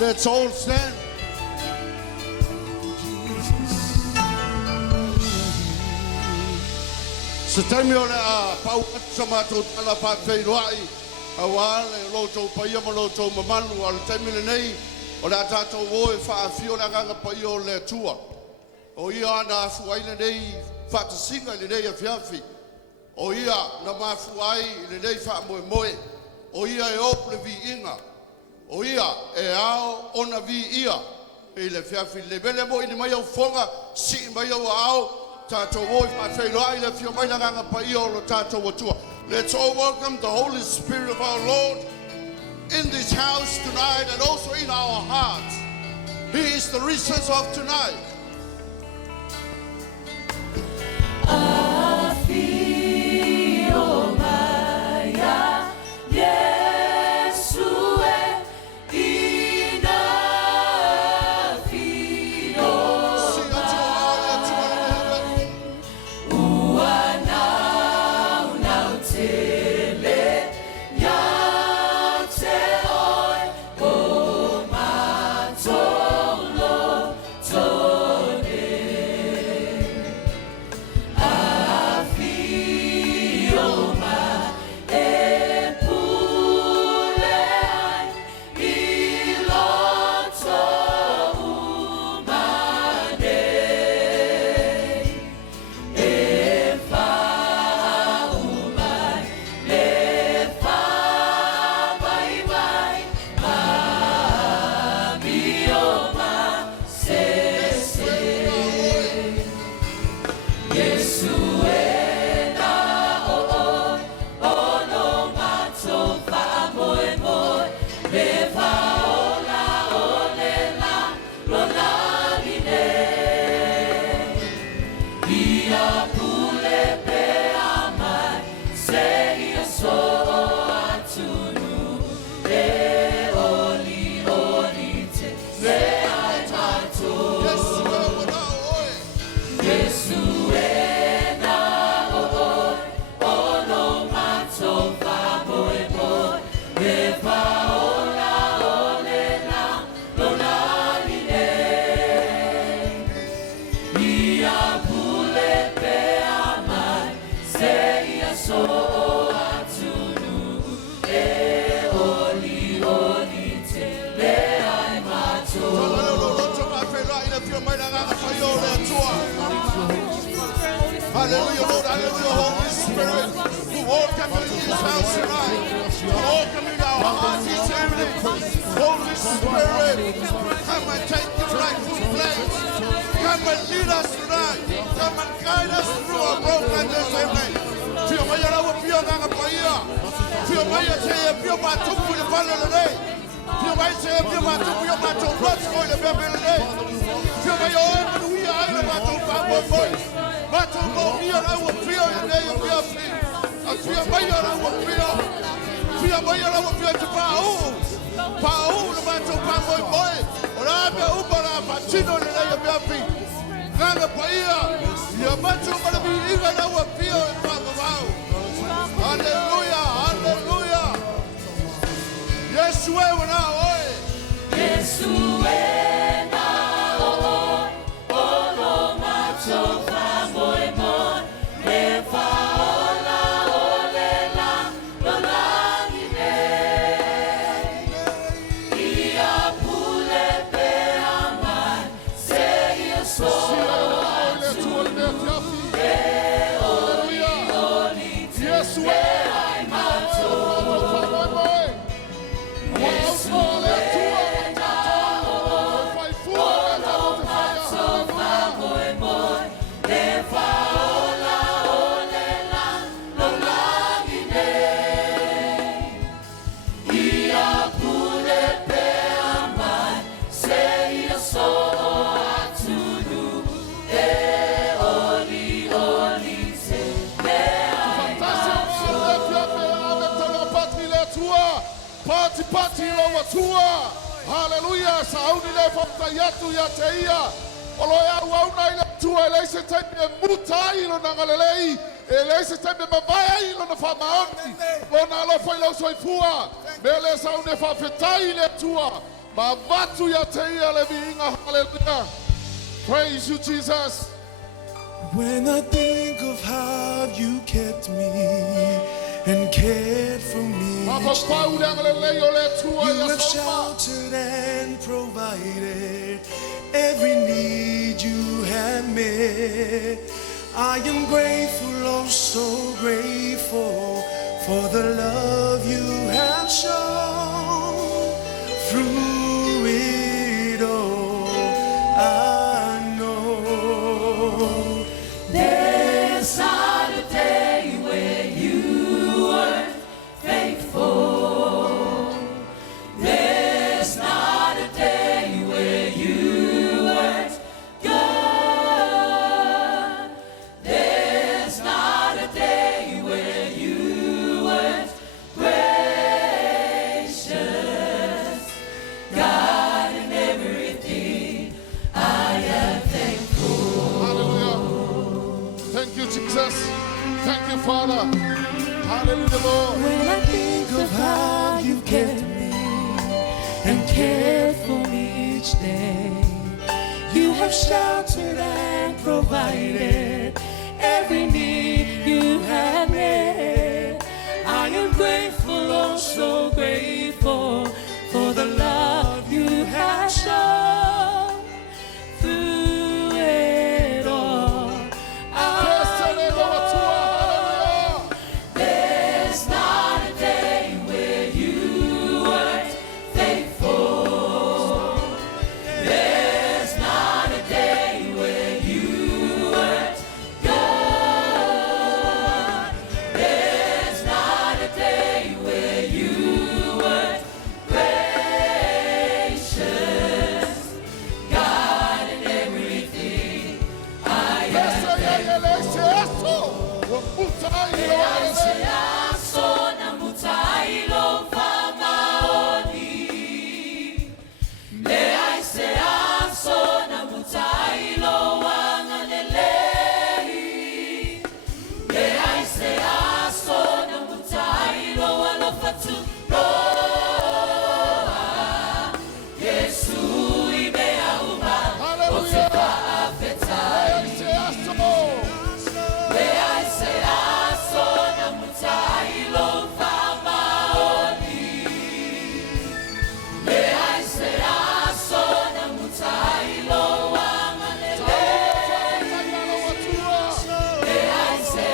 Let's all stand. Se taimi o le a pau atu matou tala whawhairoai awa le loto paia ma loto mamanu a le taimi le nei o le atatou oe Afio le aganga paia o le atua o ia ana afuai le nei whaatasinga le nei a fiafi o ia na mafuai le nei whaamoemoe o ia e opu le vi inga o ia e ao ona vi ia e le fiafi le mele mo ini mai au fonga si mai au ao tatou oi whawhairoai le fio mai naganga paia o lo tatou atua. Let's all welcome the Holy Spirit of our Lord in this house tonight and also in our hearts. He is the resource of tonight. Afio maia, Hallelujah, Lord, hallelujah, Holy Spirit, who welcome in this house tonight, who welcome in our hearts this evening. Holy Spirit, come and take your rightful place. Come and lead us tonight. Come and guide us through our program this evening. Fio mai ara wa pio nga paia. Fio mai te pio ma tupu le pala le nei. Fio mai te pio ma tupu yo ma to blood ko le bebe le nei. Fio mai o ma wi ai le ma to pa boy. But to go here, I will feel the day of your feet. I feel my year, I will feel. Feel my year, I will feel to Pau. Pau, the man to Pau boy. Or I'm a Ubara, Pachino, the day of your feet. Nanga Paia, your man to be even our feel in Pau. Hallelujah, hallelujah. Yes, we will now. Yes, we now. Oh, no, my soul. Hallelujah, sauni le fota yatu ya teia. Olo ya wauna ile tua ile se taimi mutai lo nangalelei Ele se tem vai ilo no famaoni. Lona lo foi lo soifua. Mele sa une fa fetai le tua. Ma vatu ya te ia le vinga. Hallelujah. Praise you, Jesus. When I think of how you kept me and cared for me, you have sheltered and provided every need you have met. I am grateful, oh so grateful for the love you have shown through it all. I know there's not a day where you weren't faithful. There's not a day where you weren't good. There's not a day where you weren't gracious. God, in everything I am thankful. Hallelujah. Thank you, Jesus. Thank you, Father. Hallelujah, Lord. When I think of how you kept me and cared for me each day, you have sheltered and provided every need you have met. I am grateful, oh so grateful for the love you have shown through it all. There's not a day where you weren't faithful. There's not a day where you weren't good. There's not a day where you weren't gracious. God, in everything I am Sona mutailo famaoni. Me ai se sona mutailo wanganelei. Me ai se sona mutailo alofatu roa. Yesu imeauma otefa afetai. Me ai se sona mutailo famaoni. Me ai se sona mutailo wanganelei. Me ai se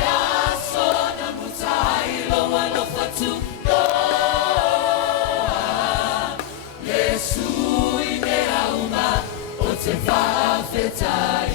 sona mutailo alofatu roa. Yesu imeauma otefa afetai.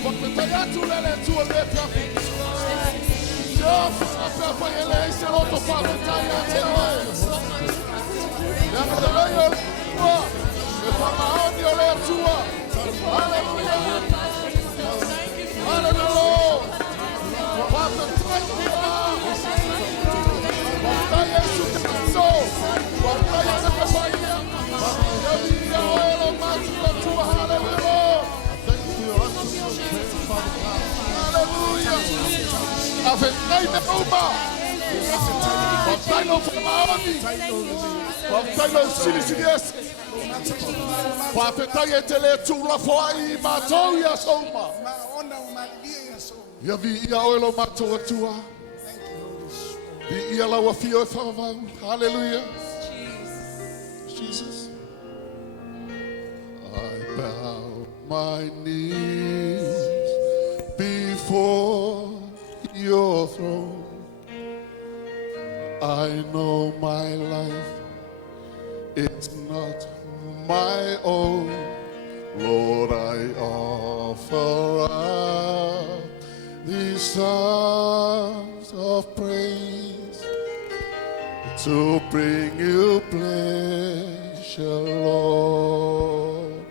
Silisili. Papaliitele Peo foi matou ia soma. Ia vi ia oilo matou atua. Vi ia la Afio favau. Hallelujah. Jesus. I bow my knees before your throne. I know my life, it's not my own. Lord, I offer up these songs of praise to bring you pleasure, Lord.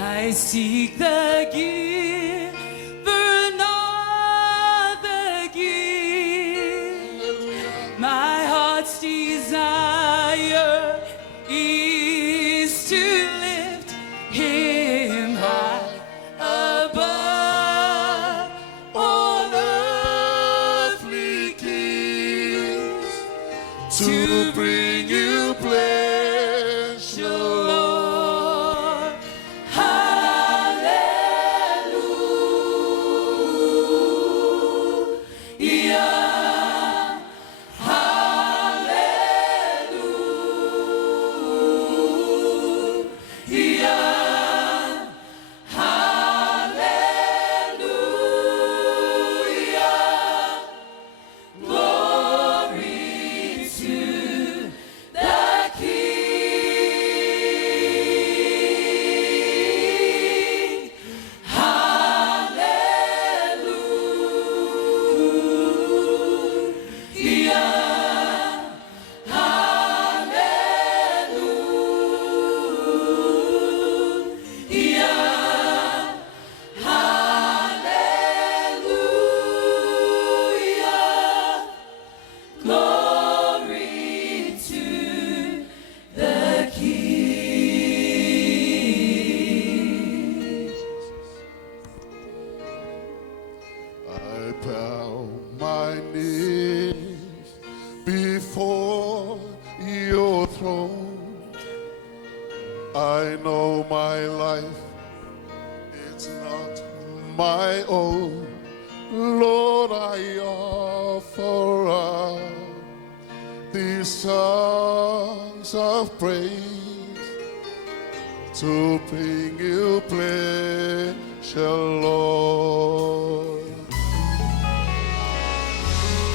I seek the giver, not the gift. My heart's desire is to lift him high above all my own. Lord, I offer up these songs of praise to bring you pleasure, Lord.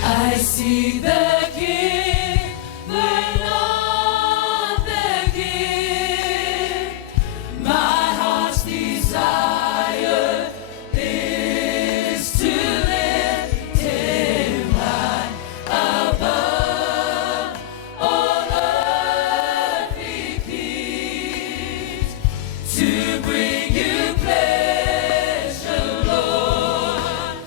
I see the King, but not the King. My heart's desire is to lift him high above all earthly peace, to bring you pleasure, Lord.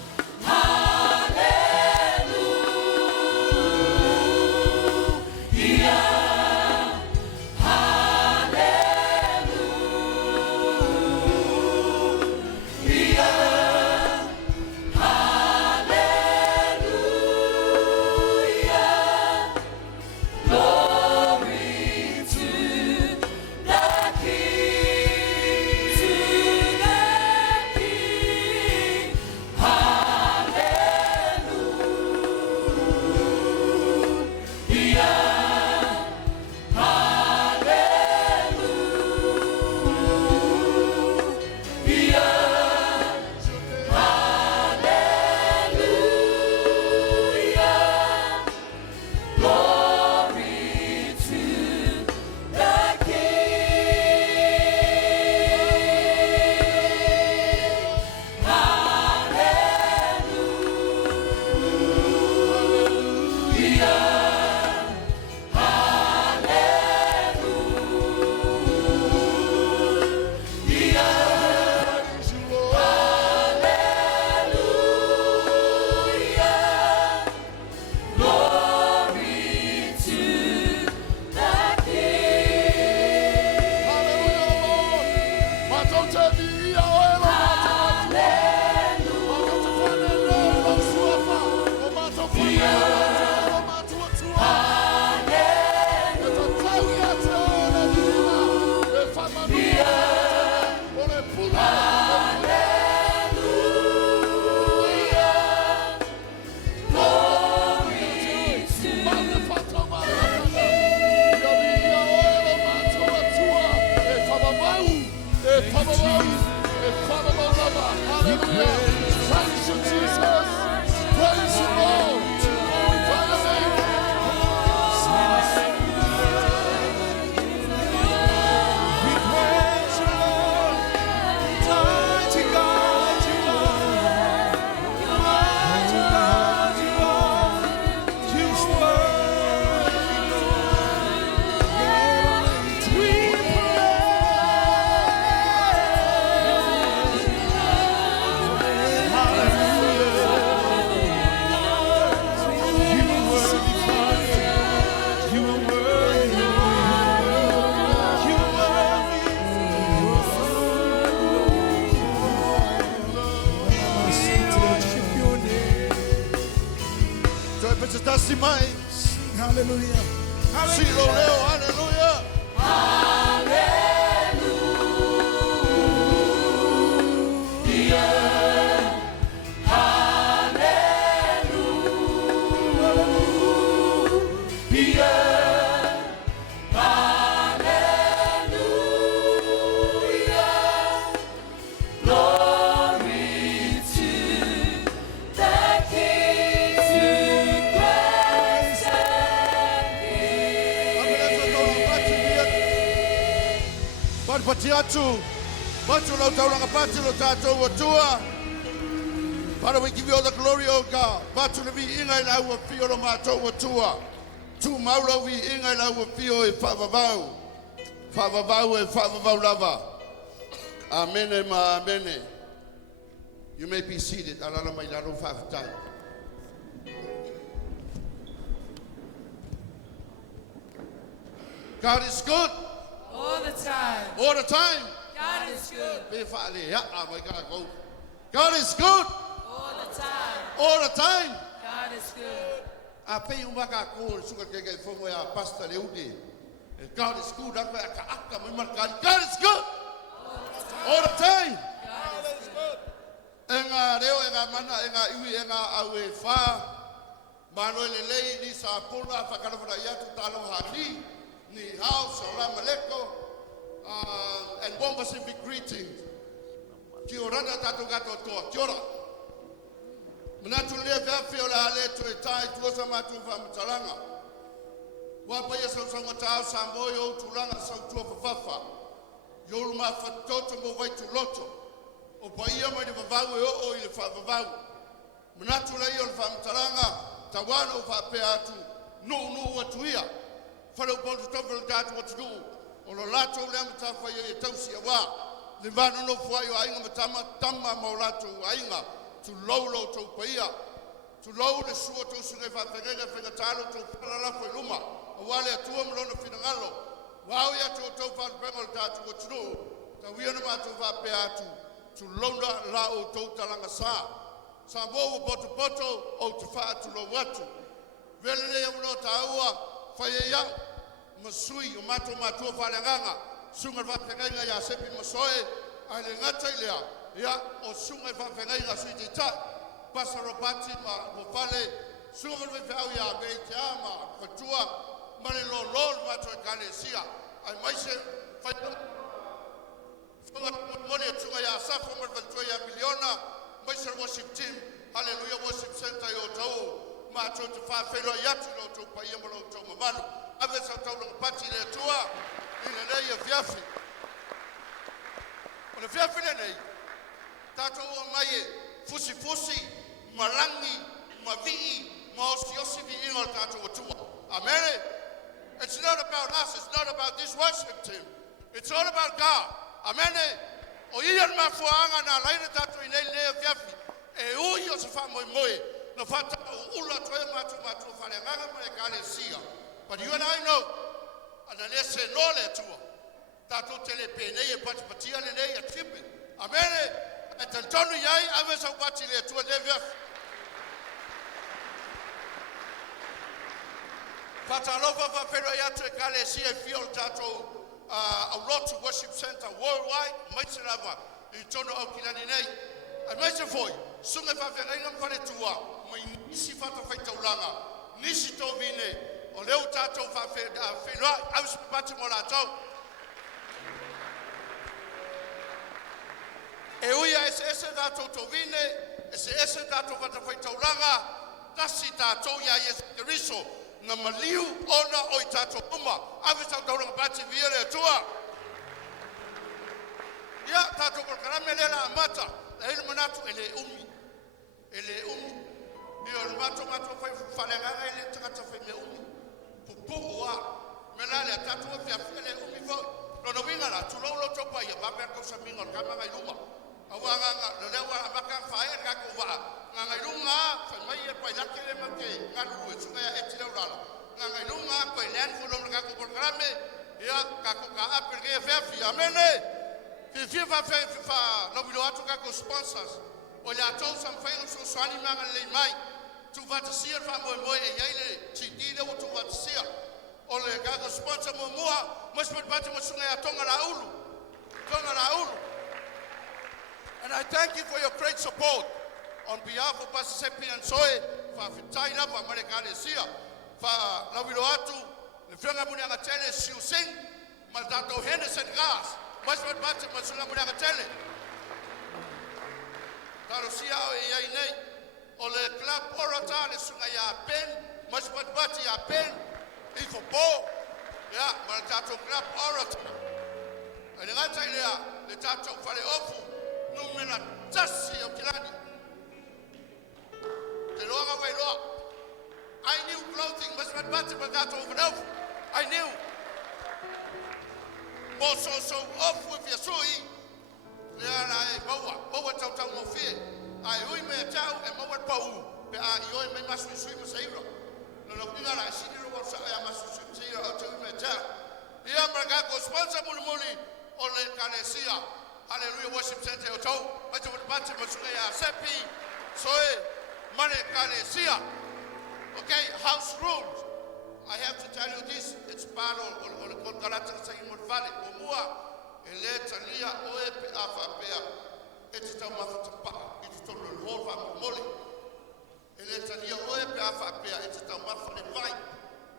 Hallelujah. Hallelujah. Father, we give you all the glory, oh God. Batu na vi ingai na ua fio no mātou wa tua. Tu maura vi ingai na ua fio e whavavau. Whavavau e whavavau lava. Amen e ma amene. You may be seated. Alana mai laro whawhatai. God is good. All the time. All the time. God is good. God is good. All the time. All the time. God is good. A pei umaka ko suka keke fongo ya pasta leudi. God is good. God is good. All the time. God is good. ngā reo e ngā mana e ngā iwi e ngā au e whā. Mano ele lei ni sa puna whakarawhara i atu tālo hāni. Ni hao, salam aleko. And one Pacific greeting. Kia orana tātou gato toa. Kia ora. Manatu lea Afio le hale tu e tai tuosa mātu whamataranga. Wapaia sausanga tāo sa moi o tūranga sau tua whawhawha. Yolu mā whatoto mo waitu loto. O paia mai ni wawau e o i le whawawau. Manatu lea i o le whamataranga. Tawana o whapea atu. Nuu atuia. Whanau pontu tofu le tātu o tunu. O lo lato lea matafa i e tausi a wā. Le vānu no fuai o ainga matama tama mau lato ainga. Tu lolo to paia. Tu lolo le sua to sunga whawhenga whengatalo to whanalafo i luma. A wale atua mlona whinangalo. Wau ia to whanpengo le tātu o tunu. Ta wiana mātu whapea atu. Tu lona la o to talanga sā. Sa mo poto o te wha tu lo watu. Vele le amno taua whaia ia. Masui o matua whalenganga. Sunga whaphenga ia sepi masoe. Ai le ngata i lea. Ia o sunga whawhenga i sui te tai. Pasa Ropati ma whale. Sunga whawhenga ia vei te ama. Whatua. Mane lo matua i kane sia. Ai maise whaia. Sunga mone tunga ia safo ma whatua ia miliona. Maise worship team. Halleluiah worship center i o tau. Matua te whawhenga i atu lo tau paia ma lo tau mamanu. Ave sa tau Ropati le tua. Ina nei a fiafi. O le fiafi le nei. Tātou o mai e fusi, marangi, mavii, maosi vi ingo tātou o tua. Amen. It's not about us. It's not about this worship team. It's all about God. Amen. O ian mafuanga na laina tātou i nei a fiafi. E ui o se wha moe. No whata o ula toe matu whalenganga ma e kare sia. But you and I know. Ana le se no le tua. Tātou tele penei e patipatia le nei a tipi. Amen. E te tonu iai ave sau pati le tua le viafi. Whatalofa whapero i atu e kale si e fio tātou Orator Worship Center worldwide. Maise lava i tono au kilani nei. A maise foi. Sunga whawhenga mwhare tua. Mai nisi whata whaitaulanga. Nisi tō vine. O leo tātou whenua, au spati mo rātou. E uia ese tātou tō vine, ese tātou whatawhaitauranga, tasi tātou ia Iesu Keriso, na maliu ona o i tātou uma, awe tātou pati viere atua. Ia tātou korkarame lera amata, e inu manatu ele umi. Ia o mato whalenganga ele takata wheme umi. Pupuua, melale atatua fiafele umi foi. Lono wingara, tulolo topa ia, wapea kausa mingo, kamanga i luma. Awanga, lewa abaka whae kako waa. Nganga i lunga, whaimai e pai lake le make, ngaruru e sunga ia eti leurala. Nganga i lunga, koe lean fulom na kako porkarame, ia kako ka apelge e fiafi, amene. Fifia fifa, lobilo atu kako sponsors. O le atou sam whainga so swani manga le mai. Tu vatisia fa moe e yaile chidile o tu vatisia o le gaga sponsor mo mua mas pati mo sunga ya Toga Laulu. And I thank you for your great support on behalf of Pastor Sepi and Soe fa fitaina fa marekane sia fa lawilo atu le fenga muni anga tele Siaosi mal dato Henderson Cars mas pati mo sunga muni anga tele Tarosia o yaine o le club Orator le sunga ya pen, mas patpati ya pen, i fopo, ya, ma le tato club Orator. E le ngata ilea, le tato whare ofu, numena tasi o kilani. Te loanga wai loa. Ainiu Clothing, mas patpati ma tato ofu. Ainiu. Mo so ofu if yasui, le ana e maua tau mo fie. Ai ui me tau e mawar pau pe a ioi me masu sui masairo no no pinga la sini ro sa ya masu sui masairo au tau me tau ia braga ko sponsor muli o le kanesia Halleluiah worship center o tau ma te pati masuka ya sepi soe mane kanesia. Okay, house rules. I have to tell you this. It's part of the contract sa imod vale o mua ele talia o e pe afa pe e te tau mafuta pa. hol fa mole. Ele tania oe pe afa pe e te tau mafa le vai.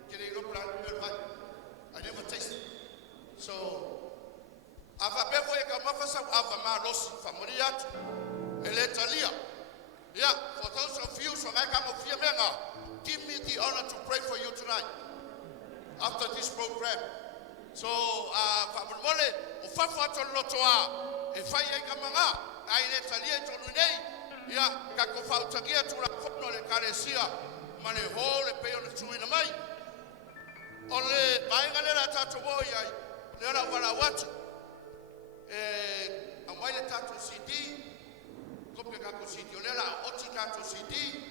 Kere iro plan pe vai. I never tasted it. So afa pe foi ka mafa sa afa malosi fa mori atu. Ele tania. Yeah, for those of you so I come of menga, give me the honor to pray for you tonight after this program. So fa mole o fa fa to lotoa e fa ye ka manga ai le tania to nei. Ya ka ko fa utagia tu la fono le caresia mane ho le peo le tuina mai. Ole bainga le tatu boya le ra wala watu amai le tatu CD kopia ka ko CD le la oti ka to CD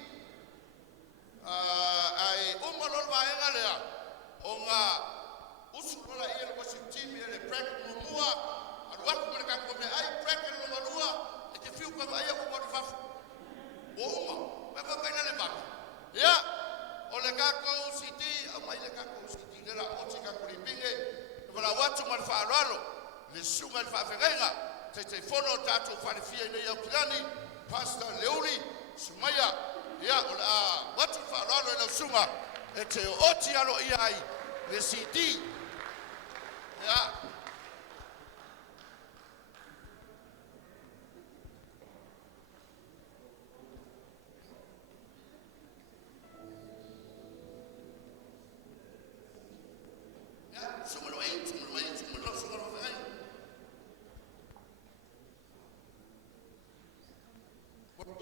ai umalo bainga le onga usulola ile ko CD le break mumua alwa ko ka ko me ai break le mumua e te fiu ko ai ko mo fa uma me fa baina le bak ya ole ka ko CD amai le ka ko CD la otika kulipinge wala watu malfaalo le sunga faferenga te fono tatu farifia ile ya kirani pastor Leuli sumaya ya ola watu faalo le sunga ete oti alo iai le CD ya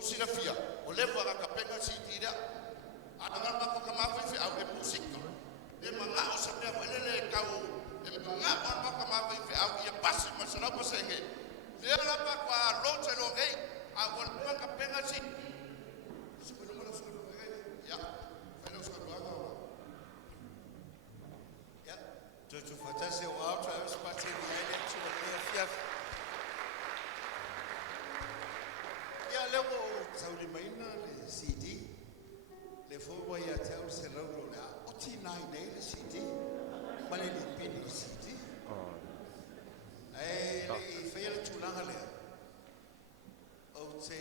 Sirafia, o levo a capenga sitira, a na ma ko ma fi au e musico. E manga o se me le kau, e manga o ma ko ma fi au e pasi ma se na ko senge. Le la pa kwa lo te lo gei, a o ma capenga si. Se me lo so lo gei. Ya, fai so lo hago. Ya, tu fatase o auto a spati di ele ci lo fia. Ya levo sauli maina le CD le fo ya tau se lo la oti nai le CD male le pini CD le fe le tulanga le o te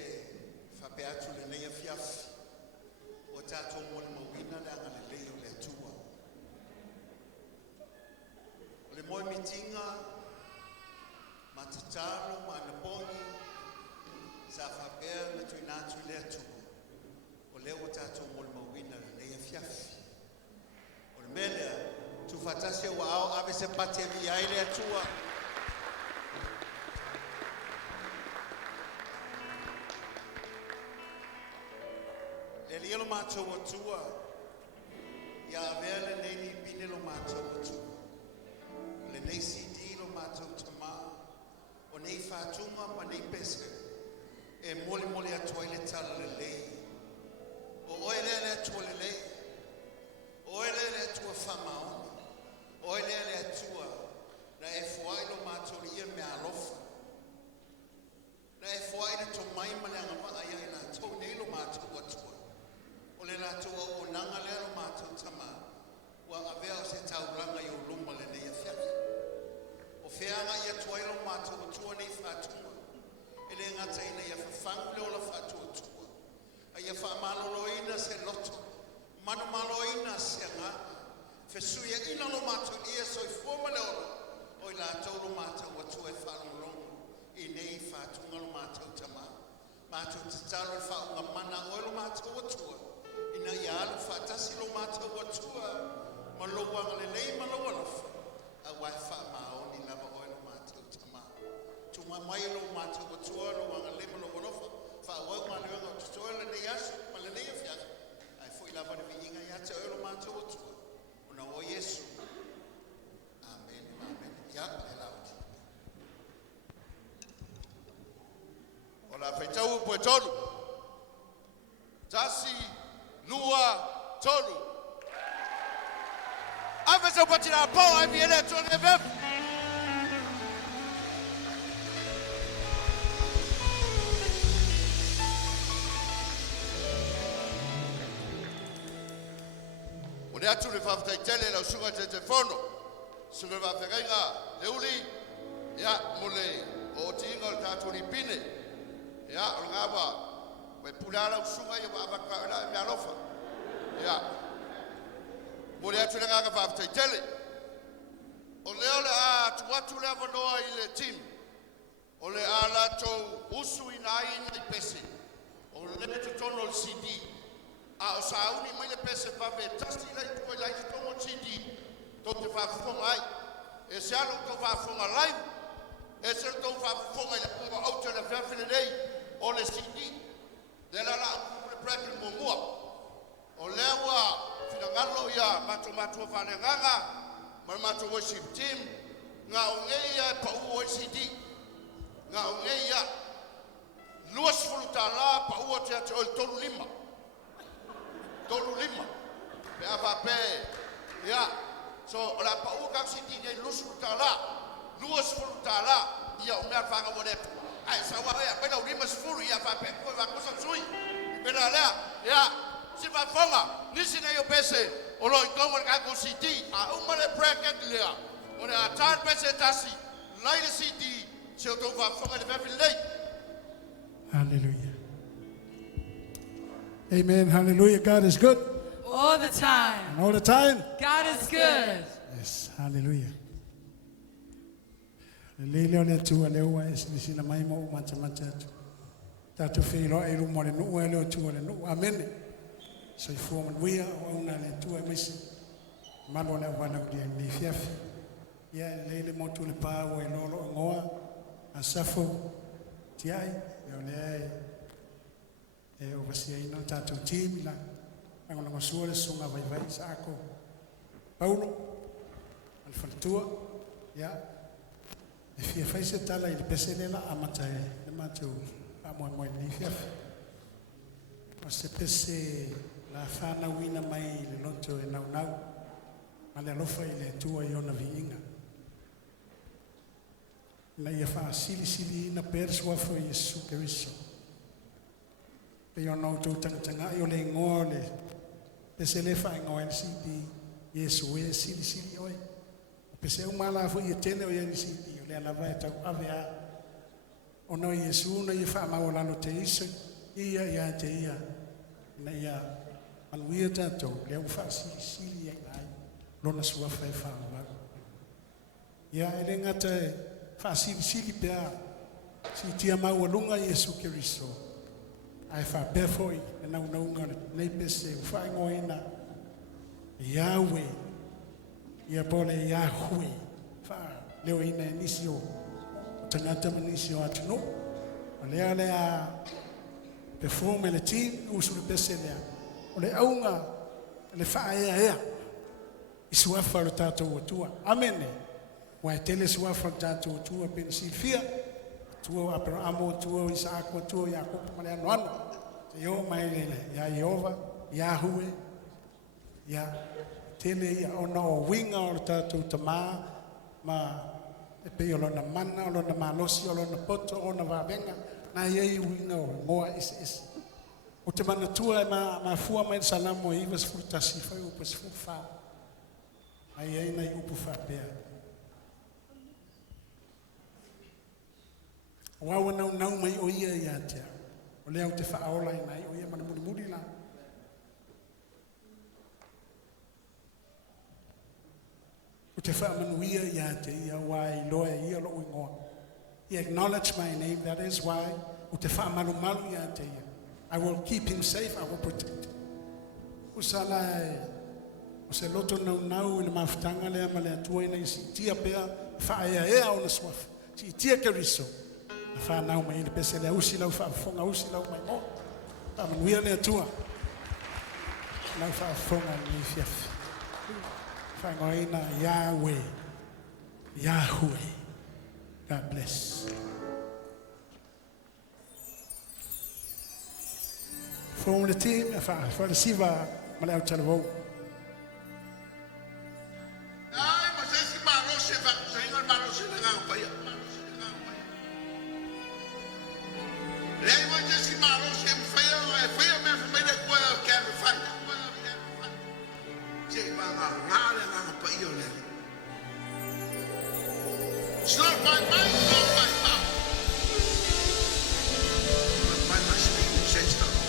fa pe atu le ne fiaf o tato mo mo wina la ngale le yo le tua le mo mitinga matutalo manaponi sa fa per le tuinatu le tu o le o tato mol mawina le ia fiafi o le mele tu fatase wa au ave se pate via ile tua le lielo macho o tua ya vele le ni bine lo macho o tua le nei CD lo macho tama o nei fatuma ma nei pese e moli a toilet le o oile le toilet oile le tua famao oile le tua na e foi lo matori e me alofa na e foi le to mai male ngapa ai na to nei lo mato o tua o le la tua o nanga le lo mato tama wa avea se tauranga yo luma le nei afia o feanga ia toilo mato o tua nei fatuma ele ngata ina ya fafangu le ola fatu tua ai fa maloloina se loto manu maloina se nga fesuia ina lo mato ia so forma le ola o la tolo mato o tua fa lo i nei fatu ngalo mato tama mato tsalo fa nga mana o lo mato o tua ina ya lo fata si lo mato o tua malo wa le nei malo ola a wa fa ma o ni lava o lo mato tama tuma mai lo mato o tua lo wa le malo ola fa wa ma le o tua le nei as ma le nei fia ai foi lava de vinga ya te o lo mato o tua ona o Iesu amen amen ya ela ola feitau po tolu tasi lua tolu ave se patina po ai viene to neve o atu le faafetaitele lau suga telefono suga faafegaiga leuli ia mo le o tiiga o le tatou lipine ia o le gawa me pulala usunga ia avaka la me alofa. Ya. Mole atu le ngaka Papaliitele. O leole a tuatu le avanoa i le team. O le ala to usu ina i pese. O le tono le CD. A o sauni mai le pese pape tasti lai tu lai tono CD. To te fafonga ai. E se alo to fafonga live. E se to fafonga i le auto le fafile dei. O le CD. De la le preke mo mua. O lewa finangalo ya mato fanenganga. Mato worship team. Nga ungeia pa uo CD. Nga ungeia luas fulutala pa uo te ate ol tolu lima. Pe apa pe. Ya. So ola pa uo kang CD ngai luas fulutala. Ia umea fanga modepo. Ai sawa ya pena ulima sifuru ia pa pe ko va kusa sui. Pena lea. Ya. Si va fonga nisi na yo pese. Olo ingomo ka ko CD. A umale bracket lea. On a tant pese tasi. Lai le CD. Se o to va fonga le vefi lei. Hallelujah. Amen. Hallelujah. God is good. All the time. And all the time. God is good. Yes. Hallelujah. Lele ole tu ale wa Silisili na mai mo mancha tu. Tatu filo e lu mo le no ele tu ole no. Amen. So if woman we are ona le tu e misi. Mano le wana di ni fiaf. Ya lele mo tu le pa o e lolo ngoa. Asafo tiai yo le e o vasia ino tatu team la. Angona mo suole sunga vai sako. Paulo alfaltua ya. E fia faise tala i le pese lela amatae, le matau a moe ni fia. O se pese la whana wina mai le loto e nau, ma le alofa i le tua i ona viinga. Na ia wha silisili ina persu afo i Iesu Keriso. Pe ona o tau tanga i o le ngoa le pese le wha ingoa NCD Iesu e silisili oi. Pese umala afo i tene o NCD. Le lava e tau avea ono Iesu na ia wha maolano te iso ia te ia na ia manuia tātou lea u wha silisili e ngai lona sua whai wha ia ele ngata e wha silisili pea si tia maua Iesu Keriso ai wha pefoi e naunaunga nei pese u wha ingoina Yahweh ia pole Yahweh leo ina nisi o tangata manisi o atino lea perform le team usu le pese lea ole aunga le fa ea isuafa lo tato tua amen wa tele suafa tato tua pensifia tua Abraham tua Isaac tua Jacob male ano yo mai le ya Jehova Yahweh ya tele ya ona o winga o tato tama ma e pe o lona mana o lona malosi o lona poto o na vavenga na ye winga o moa is o te mana tua ma fua mai salamo i vas frutasi foi o pas fufa ai ai na upu fa pe wa wana na mai o ia ia te o le au te fa ola mai o ia mana muri la o te whamanuia ia te ia wai loa ia lo ingoa. He acknowledged my name, that is why o te whamalumalu ia te ia. I will keep him safe, I will protect him. O salai, o se loto nau i le mawhtanga lea ma lea tua ina i si tia pea whaea ea o na swafa. Si tia Keriso. Na whanau mai le pese lea usi lau whaafonga usi lau mai mo. Whamanuia lea tua. Lau whaafonga ni fiafi. Fangoina Yahweh. God bless. From the team, for the Siva, Malayau Chalvo. It's not by might, not by power, but by my spirit, says the Lord.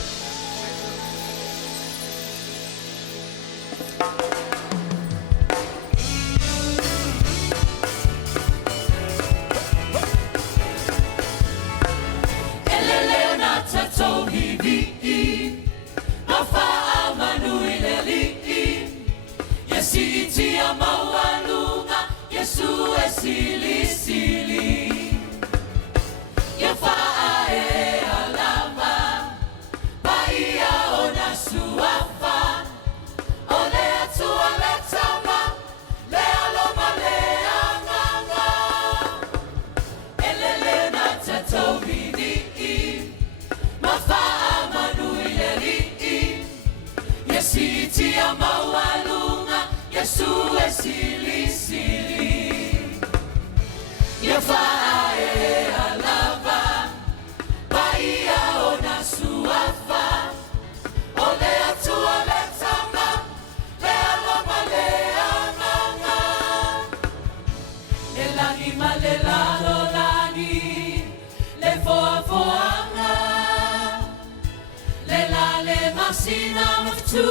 masina maftu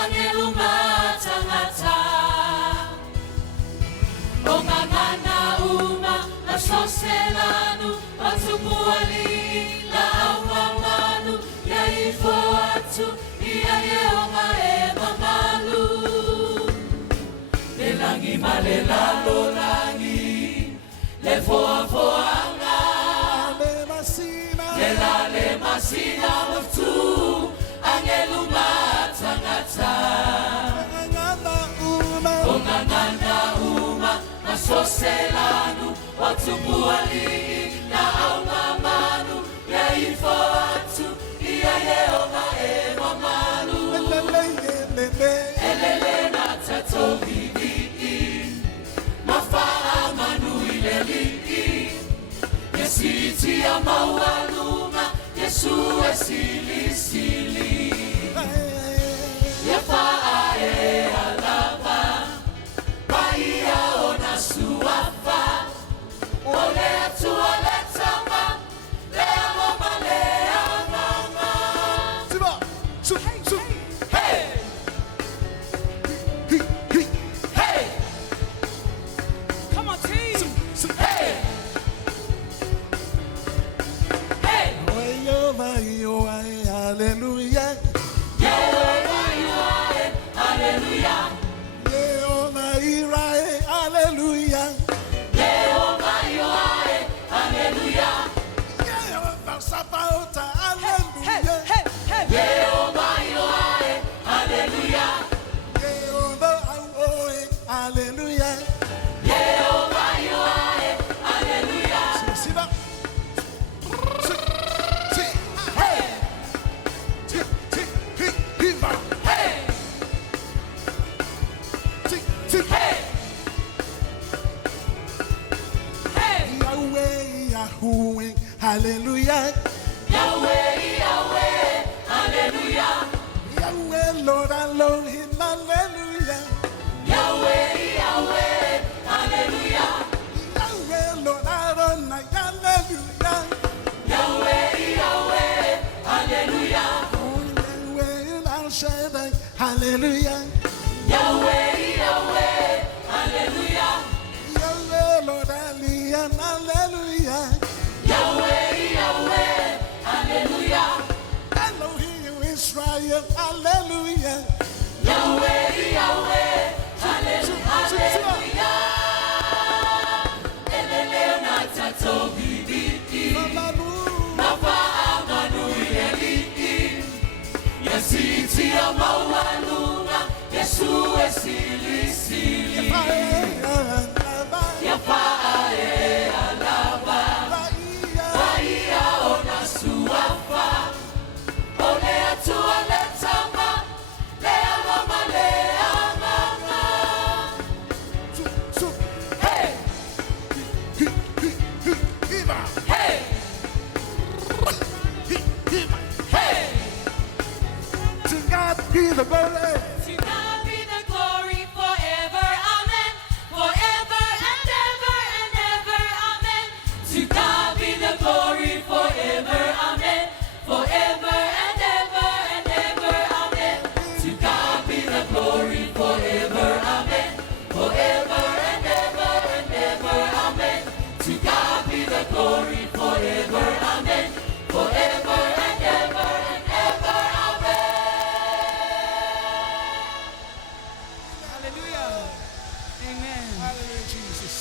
angelu matangata Ongangana uma asoselanu atumuali la awamanu yaifo atu ia yeoma emamalu Lelangi malela lolangi lefoafoanga le masina maftu angelu matangata Ongangana uma asoselanu atumuali la awamanu yaifo atu ia yeoma emamalu Elele na tatobi Mafaa Emanuelu Yesiti ya maualuma Yesu Silisili Yafaa alama Maia ona suafa Ole atualetama Lea mama lea mama Hey Hey Come on team Hey Hey Yahweh Ioa, hallelujah. Yahweh Ioa, hallelujah Yahweh Ioa, hallelujah. Yahweh Ioa, hallelujah Yahweh Sabaoth, hallelujah. Yahweh Ioa, hallelujah Yahweh Ioa, hallelujah. Yahweh Ioa, hallelujah Sit up. Hey Hey Hey Hey Yahweh, Yahweh, hallelujah. Yahweh Yahweh hallelujah Yahweh, Lord, Elohim, hallelujah. Yahweh Yahweh hallelujah Yahweh, Lord, Adonai, hallelujah. Yahweh Yahweh hallelujah Oh, Yahweh, El Shaddai, hallelujah. Yahweh Yahweh hallelujah Yahweh, Lord, Elion, hallelujah. Yahweh Yahweh hallelujah Elohim, Israel, hallelujah. Yahweh Yahweh hallelujah Elele na tatobi Papa Emanuelu Yesiti ya maualuma Yesu Silisili Yafaa alaba Maia ona suafa Ole atualetama Lea mama lea mama Hey Hey Hey To God be the glory. To God be the glory forever, amen. Forever and ever and ever, amen. To God be the glory forever, amen. Forever and ever and ever, amen. To God be the glory forever, amen. Forever and ever and ever, amen. To God be the glory forever, amen. Forever and ever and ever, amen. Hallelujah. Amen. Hallelujah, Jesus.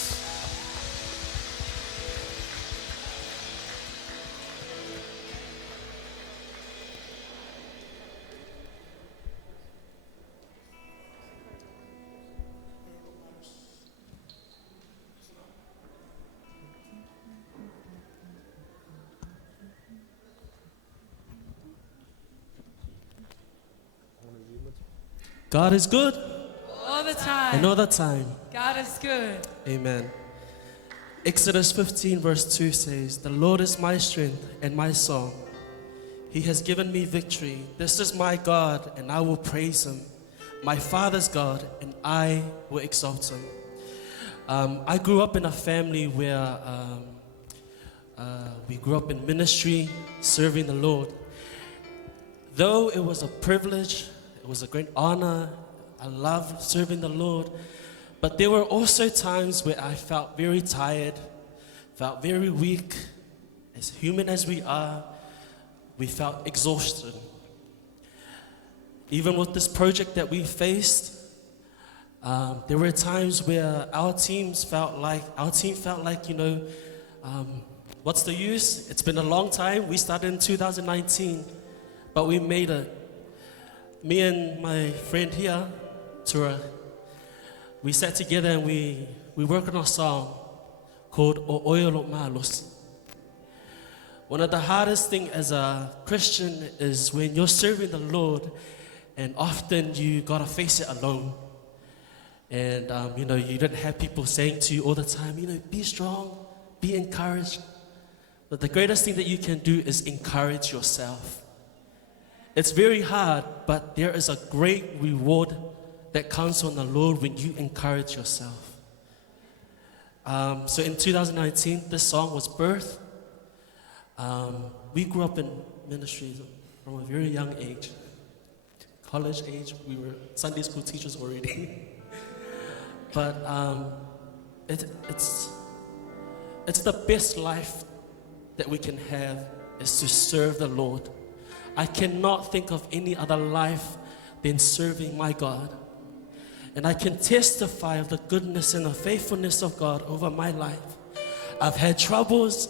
God is good All the time. and all the time. God is good. Amen. Exodus 15 verse 2 says, "The Lord is my strength and my song. He has given me victory. This is my God, and I will praise him. My father's God, and I will exalt him." I grew up in a family where we grew up in ministry, serving the Lord. Though it was a privilege, it was a great honor, I love serving the Lord, but there were also times where I felt very tired, felt very weak. As human as we are, we felt exhausted. Even with this project that we faced, there were times where our team felt like, what's the use? It's been a long time. We started in 2019, but we made it. Me and my friend here, Tura, we sat together and we worked on a song called Olioli. One of the hardest things as a Christian is when you're serving the Lord, and often you gotta face it alone. And you don't have people saying to you all the time, be strong, be encouraged. But the greatest thing that you can do is encourage yourself. It's very hard, but there is a great reward that comes from the Lord when you encourage yourself. So in 2019, this song was birthed. We grew up in ministries from a very young age. College age, we were Sunday school teachers already. But it's the best life that we can have is to serve the Lord. I cannot think of any other life than serving my God. And I can testify of the goodness and the faithfulness of God over my life. I've had troubles.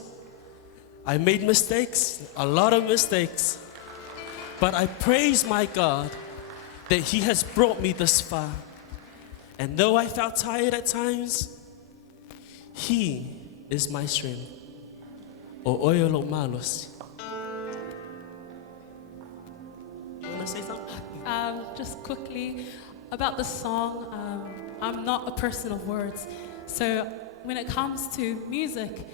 I made mistakes, a lot of mistakes. But I praise my God that He has brought me this far. And though I felt tired at times, He is my strength. O Olioli malosi. You want to say something? Just quickly about the song, I'm not a person of words. So when it comes to music,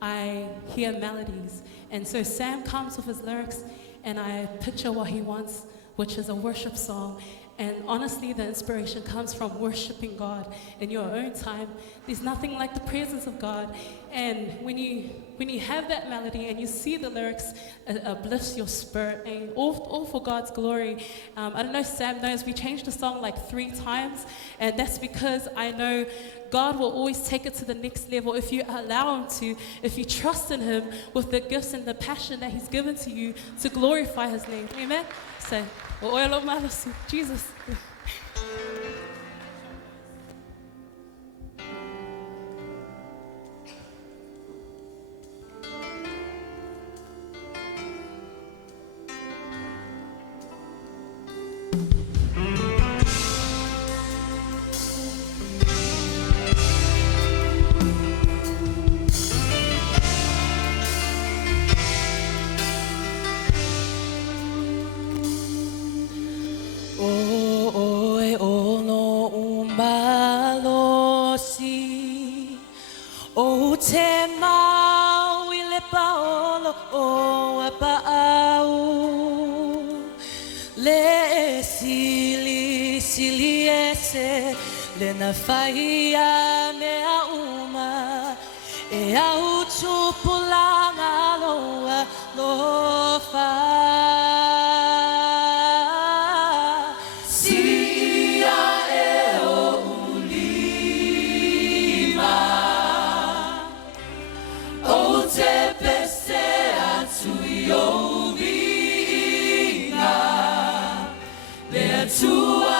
I hear melodies. And so Sam comes with his lyrics and I picture what he wants, which is a worship song. And honestly, the inspiration comes from worshiping God in your own time. There's nothing like the presence of God. And when you have that melody and you see the lyrics, it uplifts your spirit, and all for God's glory. I don't know if Sam knows, we changed the song like 3 times, and that's because I know God will always take it to the next level if you allow Him to, if you trust in Him with the gifts and the passion that He's given to you to glorify His name. Amen? So, Olioli malosi, Jesus. Lena faia mea uma e au tupulanga loa lofa sia e o ulima o te pese atu yo vinga mea tua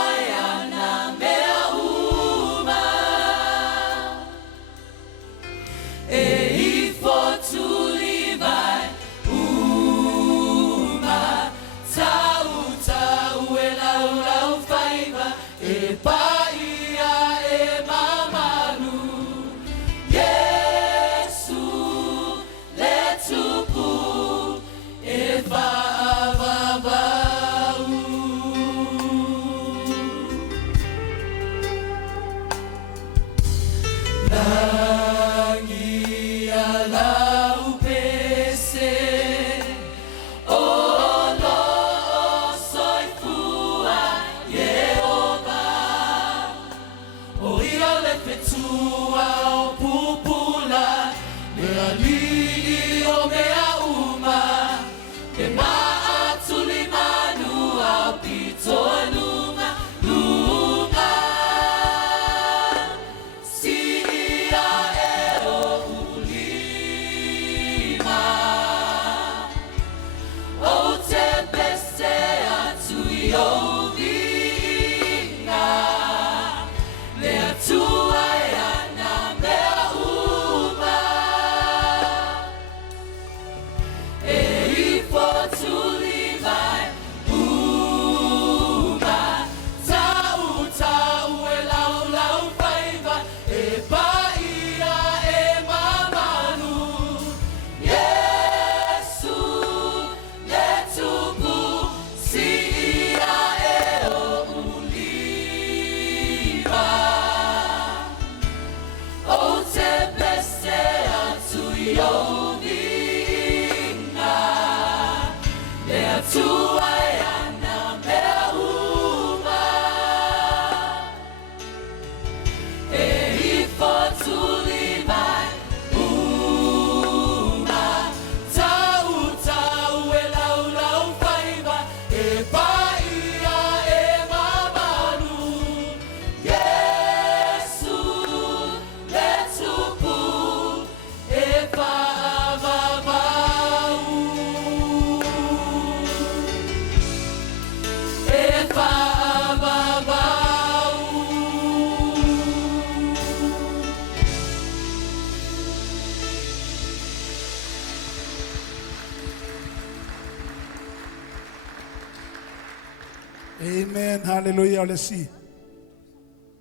Amen. Halleluia. Ole si.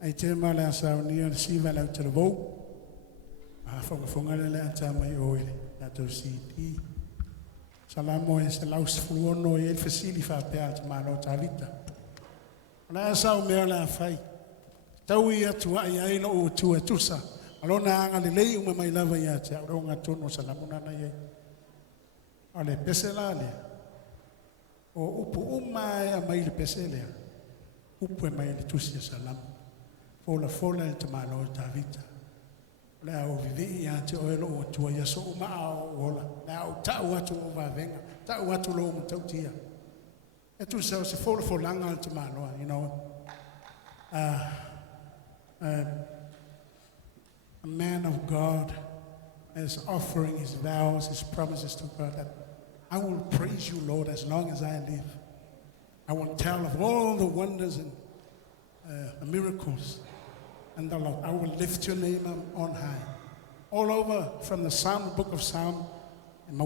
Ai te mala sa ni ole si vala te vo. A fonga le ata mai oile. Na to si ti. Salamo e se laus fluono e il fasili fa pe alta malo ta vita. Ona sa o me la fai. Tau ia tu ai no o tu tusa. Alona anga le lei uma mai lava ia te o nga tono salamo na ia. Ale pese la le. O upu umai a mai le peselea. Upu e mai le tusia salam. Fola e te malo e ta vita. Lea o vivi ia te oelo o tua ia so uma ao ola. Lea o tau atu o vavenga. Tau atu lo mu tau tia. E tu sa se folanga al te malo, you know. A man of God is offering his vows, his promises to God that I will praise you, Lord, as long as I live. I will tell of all the wonders and miracles. And the Lord, I will lift your name on high. All over from the Psalm, book of Psalm, if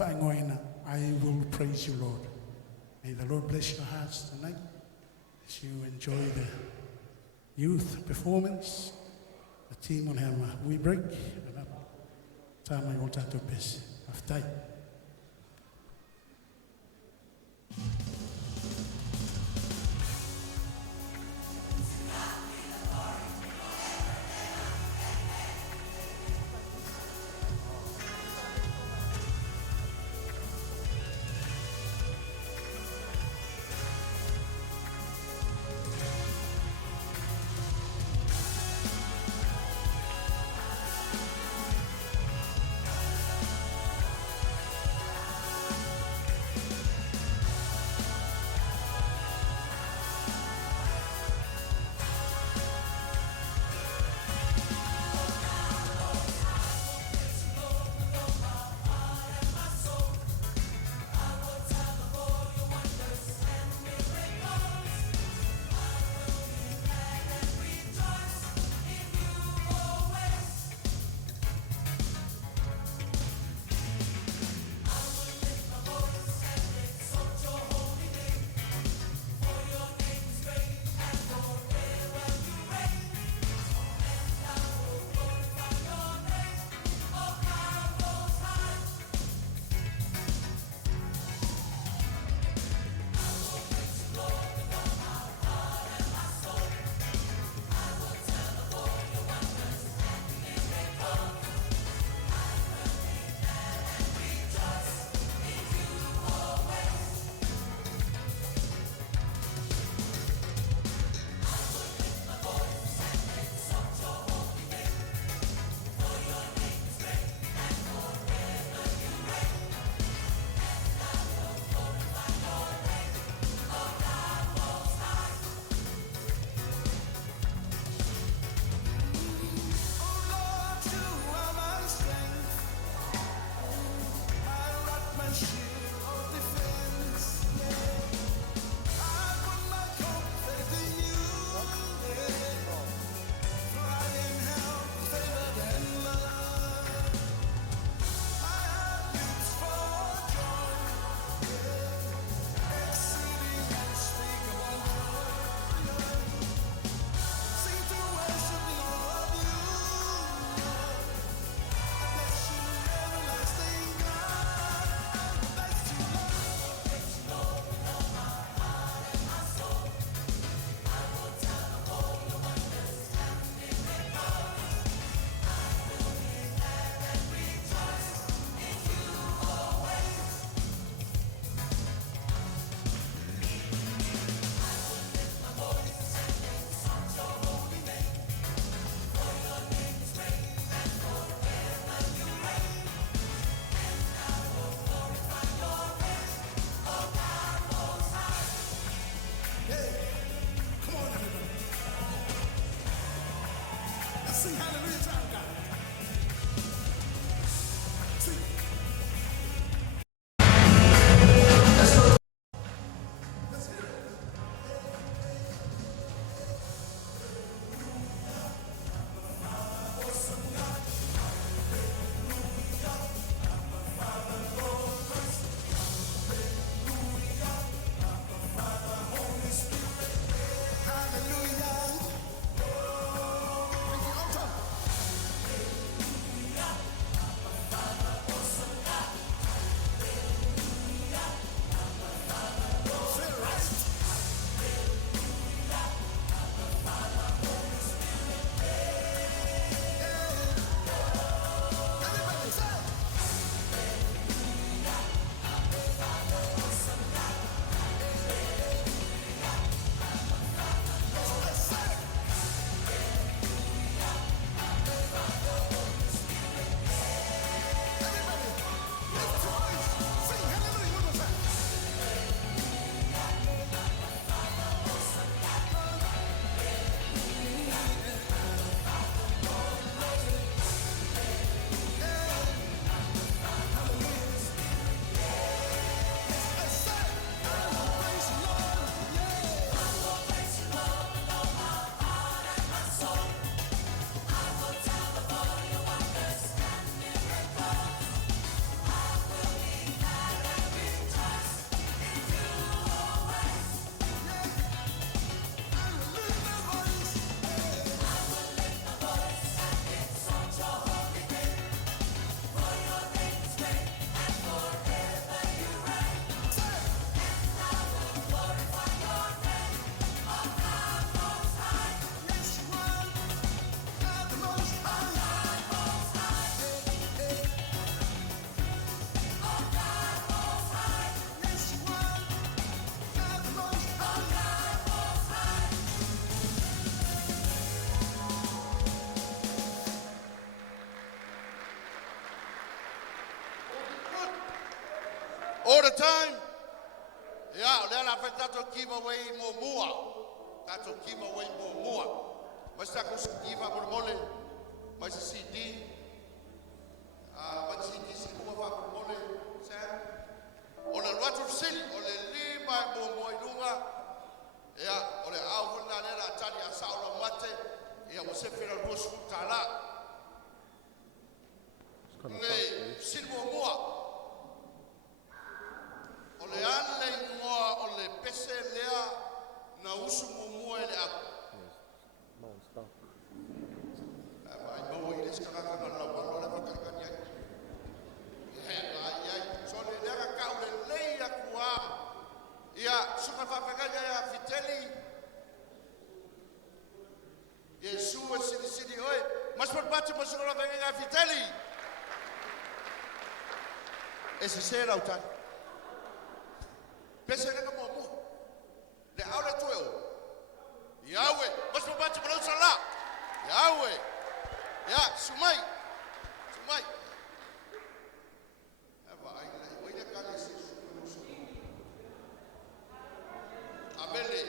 I will praise you, Lord. May the Lord bless your hearts tonight as you enjoy the youth performance. The team will have a wee break. Time I want to pese. After. All the time. Yeah, then I think that'll give away more. That'll give away more. Mas tá com give up mole. Mas CD. Mas CD se como vai mole, certo? Olha o outro sim, olha lima mo inuga. Yeah, olha algo na nela tali a saula mate. Yeah, você fez o rosto tala. Ne, sim mo. Ole ale ngoa ole pese lea na usu mumua ele aku. Ai mau ile skaka na la wano le pakaka ya. Ai so le lea ka ole leia kua. Ia suka pakaka ya fiteli. Iesu Silisili oi, mas por bate mas suka pakaka ya fiteli. Esse será o tal. Pese na mo. Le aula tueu. Yahweh, mas por baixo para o lá. Yahweh. Ya, sumai. Eva, ai na cara se. Abele,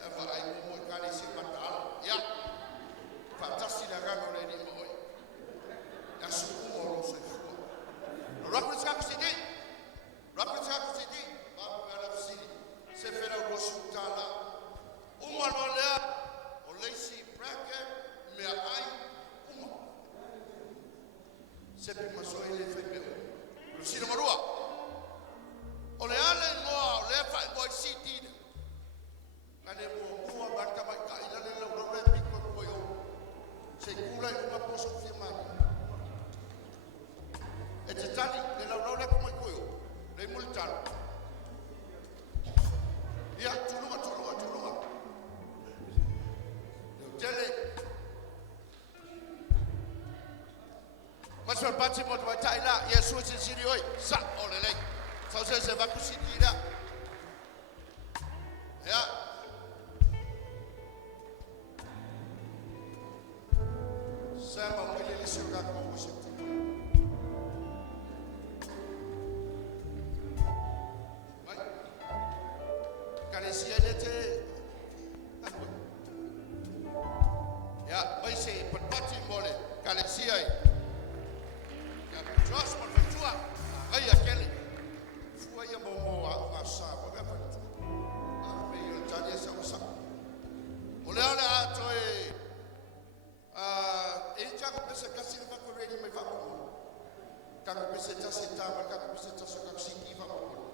eva ai mo cara se matar. Ya. Fantástico da gama le ni mo. Ya sumo lo se fu. Rapid sakusidi. Se fera o rosto tala. Uma olha, o leisi bracket, me ai, uma. Se pimasou ele foi meu. Lucino Marua. Olha ale ngoa, olha fai boy city. Kane mo uma barca vai cair lá no lobre pico do boio. Se cula uma posso firmar. E tali, no lobre como coio. Le multalo. Ya, tulunga. Jele. Mas per bati mo vai taila, Iesu Silisili oi. Sa olele. Fauze se va kusitira. Ya. Sama mwile lishuka kwa usiku. Kalesia dete. Ya, vai ser pati mole. Kalesia. Ya, just por tua. Ai aquele. Fua ya momo a sabo, ga pa. Me yo tani sa usa. Oleana atoe. Ele já começa a se levar por ele, mas vai por. Cá começa a sentar, mas cá começa a se conseguir vai por.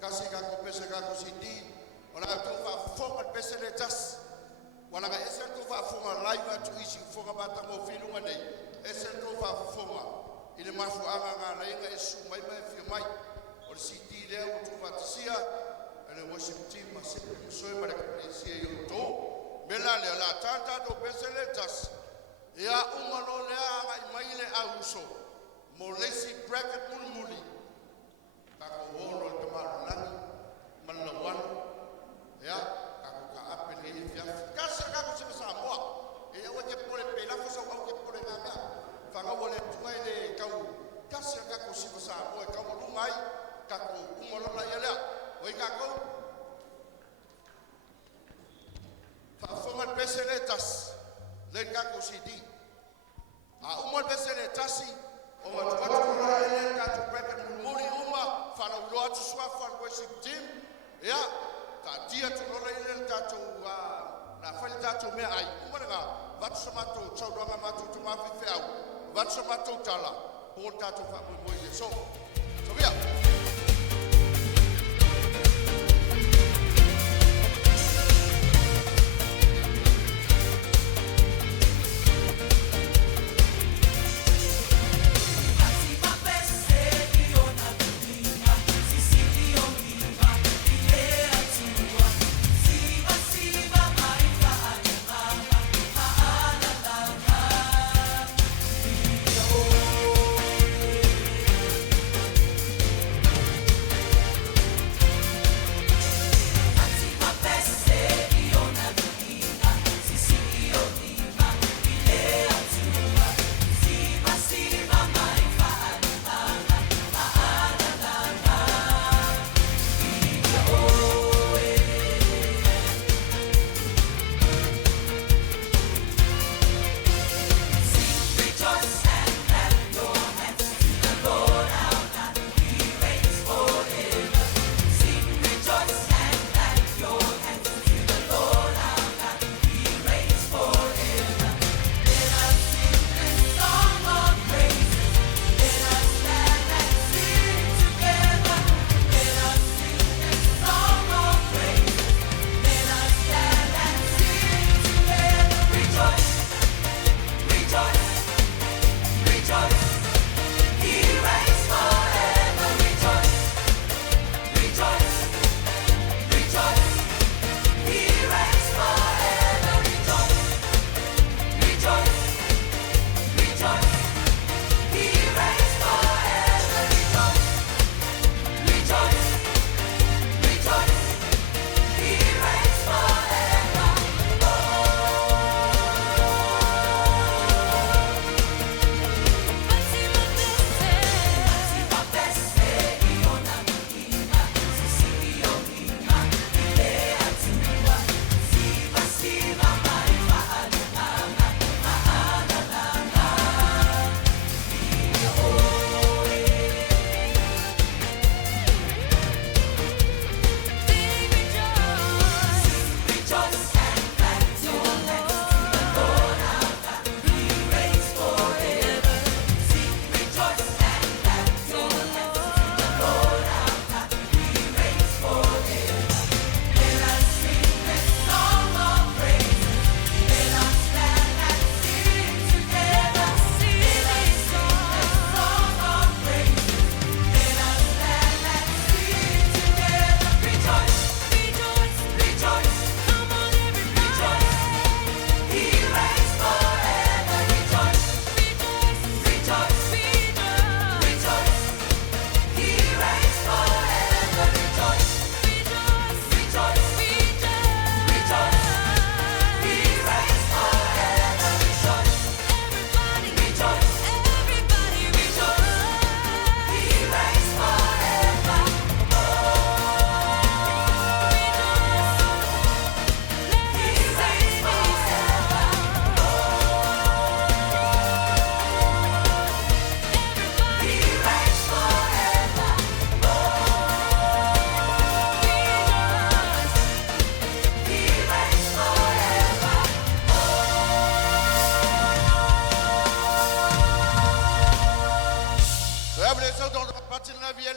Kasi ka ko pese ka ko siti wala to fa fonga pese le tas wala ka ese to fa fonga live to isi fonga bata mo filunga nei ese to fa fonga ile mafu anga nga inga Iesu mai fi mai o siti le o to fa tsia ele worship team ma se so e mara ka sia yo to bela le la tanta to pese le tas ya umano le anga mai le auso mo lesi bracket muli kako wolo te marulani malawan ya kako ka apele ya kasa kako se samoa e ya wote pole pela fosa ko ke pole ngama fanga wole tuai le kau kasa kako se samoa ka mo lungai kako umolo la yala oi kako fa fonga peseletas le kako sidi a umol peseletasi o watu ele katu bracket muri uma fala o lote sua for worship team ya ka dia tu lola ele katu na fali tatu me ai uma nga watu somato chaudanga matu tu mafi feu watu somato tala por tatu fa mo so via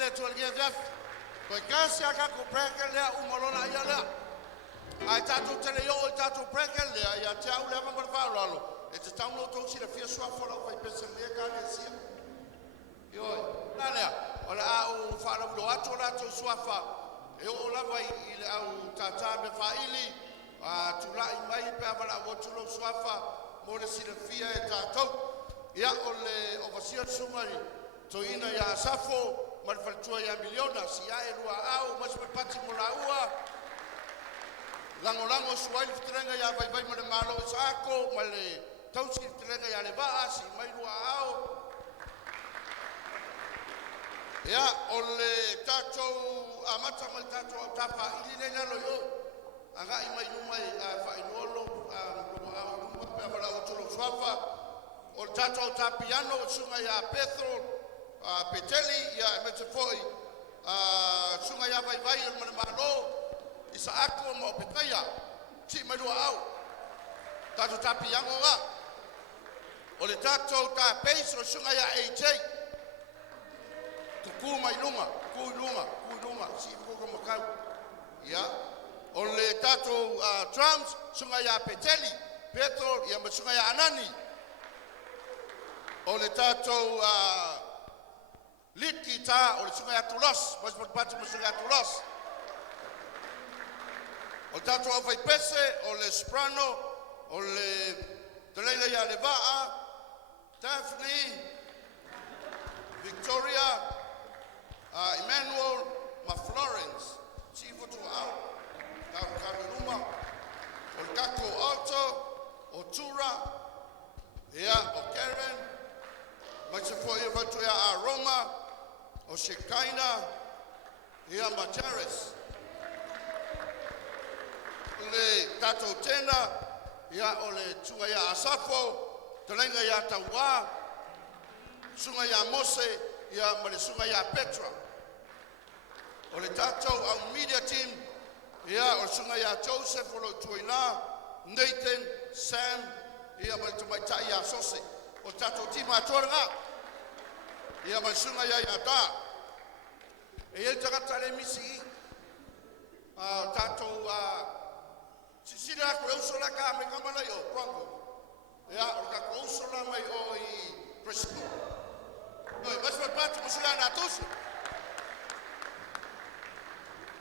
le tuan kia fiaf. Koi kasi aka ko preke lea umolona ia lea. Ai tatu tele yo o tatu preke lea ia te au lea mamar whaolalo. E te tauno tau si le fia sua whala o fai pese lea ka le sia. Ioi, nā lea, o le au whaala ulo ato la tau sua wha. E o lava i le au tata me whaili. Tulai mai pe awala o tulo sua wha. Mo le si le fia e tātou. Ia o le ofasia sumari. To ina ya safo, malfaltua ya miliona, si ya elua au, mas pati mo la ua. Lango suai fitrenga ya vai male malo sako, male tausi fitrenga ya le vaa, si mai lua au. Ya ole tato amata mal tato tapa ili le lo yo. Anga i mai lumai fa inolo au pa para o tolo swafa. O tato tapiano sunga ya Petro. Peteli ya metafoi sunga ya vai el manamalo isa ako mo petaya si malua au tato tapi yang nga ole tato ta peso sunga ya AJ ku mai luma si ko makau ya ole tato drums sunga ya Peteli Petro ya sunga ya Anani ole tato Lit kita oleh sungai Tulos, mas berbaca sungai Tulos. Oleh tato avai pese, oleh soprano, oleh Tanielu ya Levaa, Daphne, Victoria, Emmanuel, Florence, si foto au, Leauma, oleh kako Alto, Otura, ya o Karen, mas foi foto ya Roma. O Shekaina, ia Machares. Le tato tena, ia ole tunga ya Asafo, telenga ya Tawa, sunga ya Mose, ia male sunga ya Petra. Ole tato au media team, ia ole sunga ya Joseph, ole tuina, Nathan, Sam, ia male tumaita ya Sose. O tato team atorenga. Ia masunga ya yata. E el tagata le misi. Tato sisira ko usola ka me kamala yo pronto. Ia o ka ko usola mai o I presco. No, mas per parte musula na tusu.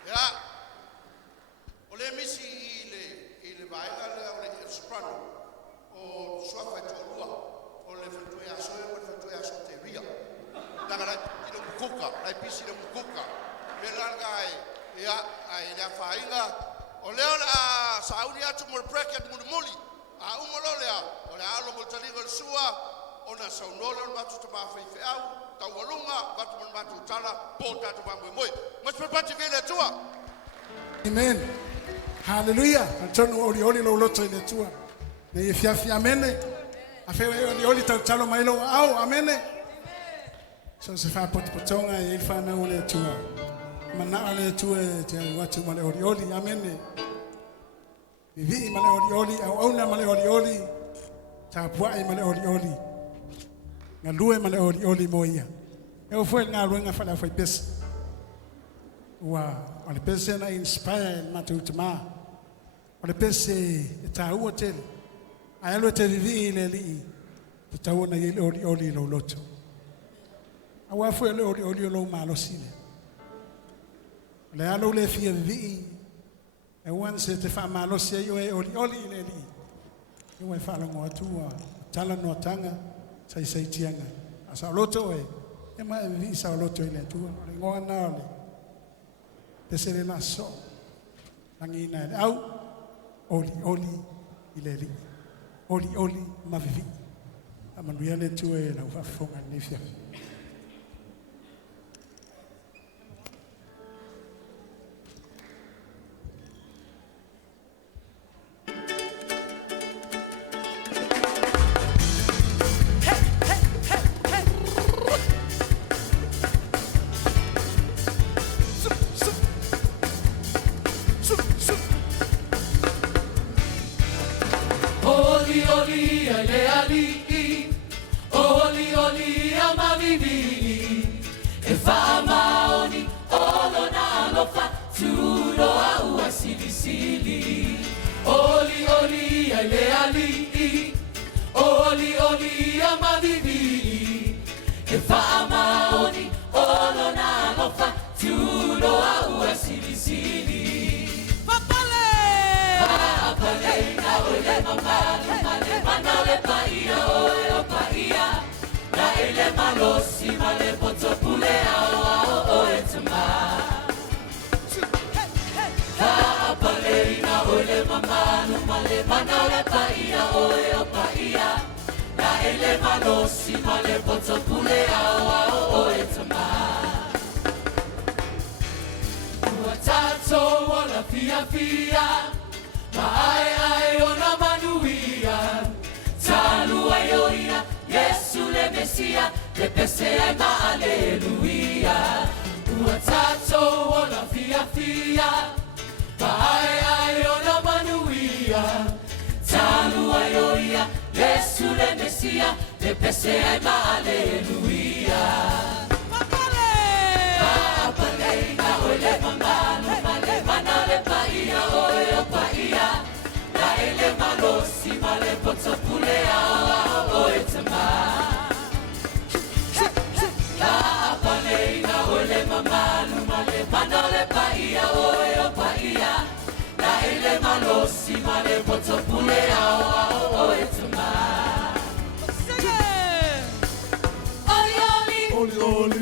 Ia o le misi ile vai la le soprano. O sua fa tolua. O le fa ya so e fa ya so te via. Dagara ilo mukuka, ai pisi ilo mukuka. Melangai ya ai la fainga. O leo la saudi atu mo bracket mo moli. A umololea, o le alo mo taligo sua, ona saunolo batu to ba fe au, tawalunga batu mo batu tala, pota to ba moi. Mas prepati vele tua. Amen. Halleluia. Antono Olioli lo loto ile tua. Ne fiafia mene. Afewe Olioli talo mailo au amene. So se fa potonga e fa na ole tua. Mana ole tua te watu male Olioli amene. Vivi male Olioli au na male Olioli. Ta puai male Olioli. Na lue male Olioli moia. Eu foi na ruanga fala foi pes. Wa ole pese na inspire matutma. Ole pese ta hotel. Ayalo te vivi ile li. Ta wona ile Olioli lo loto. Awa foi le Olioli lo malosi. Le alo le fia vi. E wan se te fa malosi yo e Olioli le li. Yo e fa lo tua tala no tanga sai tianga. Asa loto e ma vi sa loto ile tua. Ngo na le. Pese le na so. Langina au Olioli ile li. Olioli ma vivi. Amanuia le tua e la fa fonga ne fia. Olioli ama vivi e fama Olioli amavivi e fa maoni olo na lofa tulo au silisili Papale na ole male manale paia o paia na ele malosi male potopule o etma Papale na ole male manale paia o paia na ele malosi male potopule o etma Tato wala fia fia Mai ai ona manuia Talu aioia Yesu le Mesia Le pese ai ma Halleluiah Tato wala fia fia Mai ai ona manuia Talu aioia Yesu le Mesia Le pese ai ma Halleluiah Ole male manale paia o paia la ele malosi male potopule o etma la paleina ole male manale paia o paia la ele malosi male potopule o etma Olioli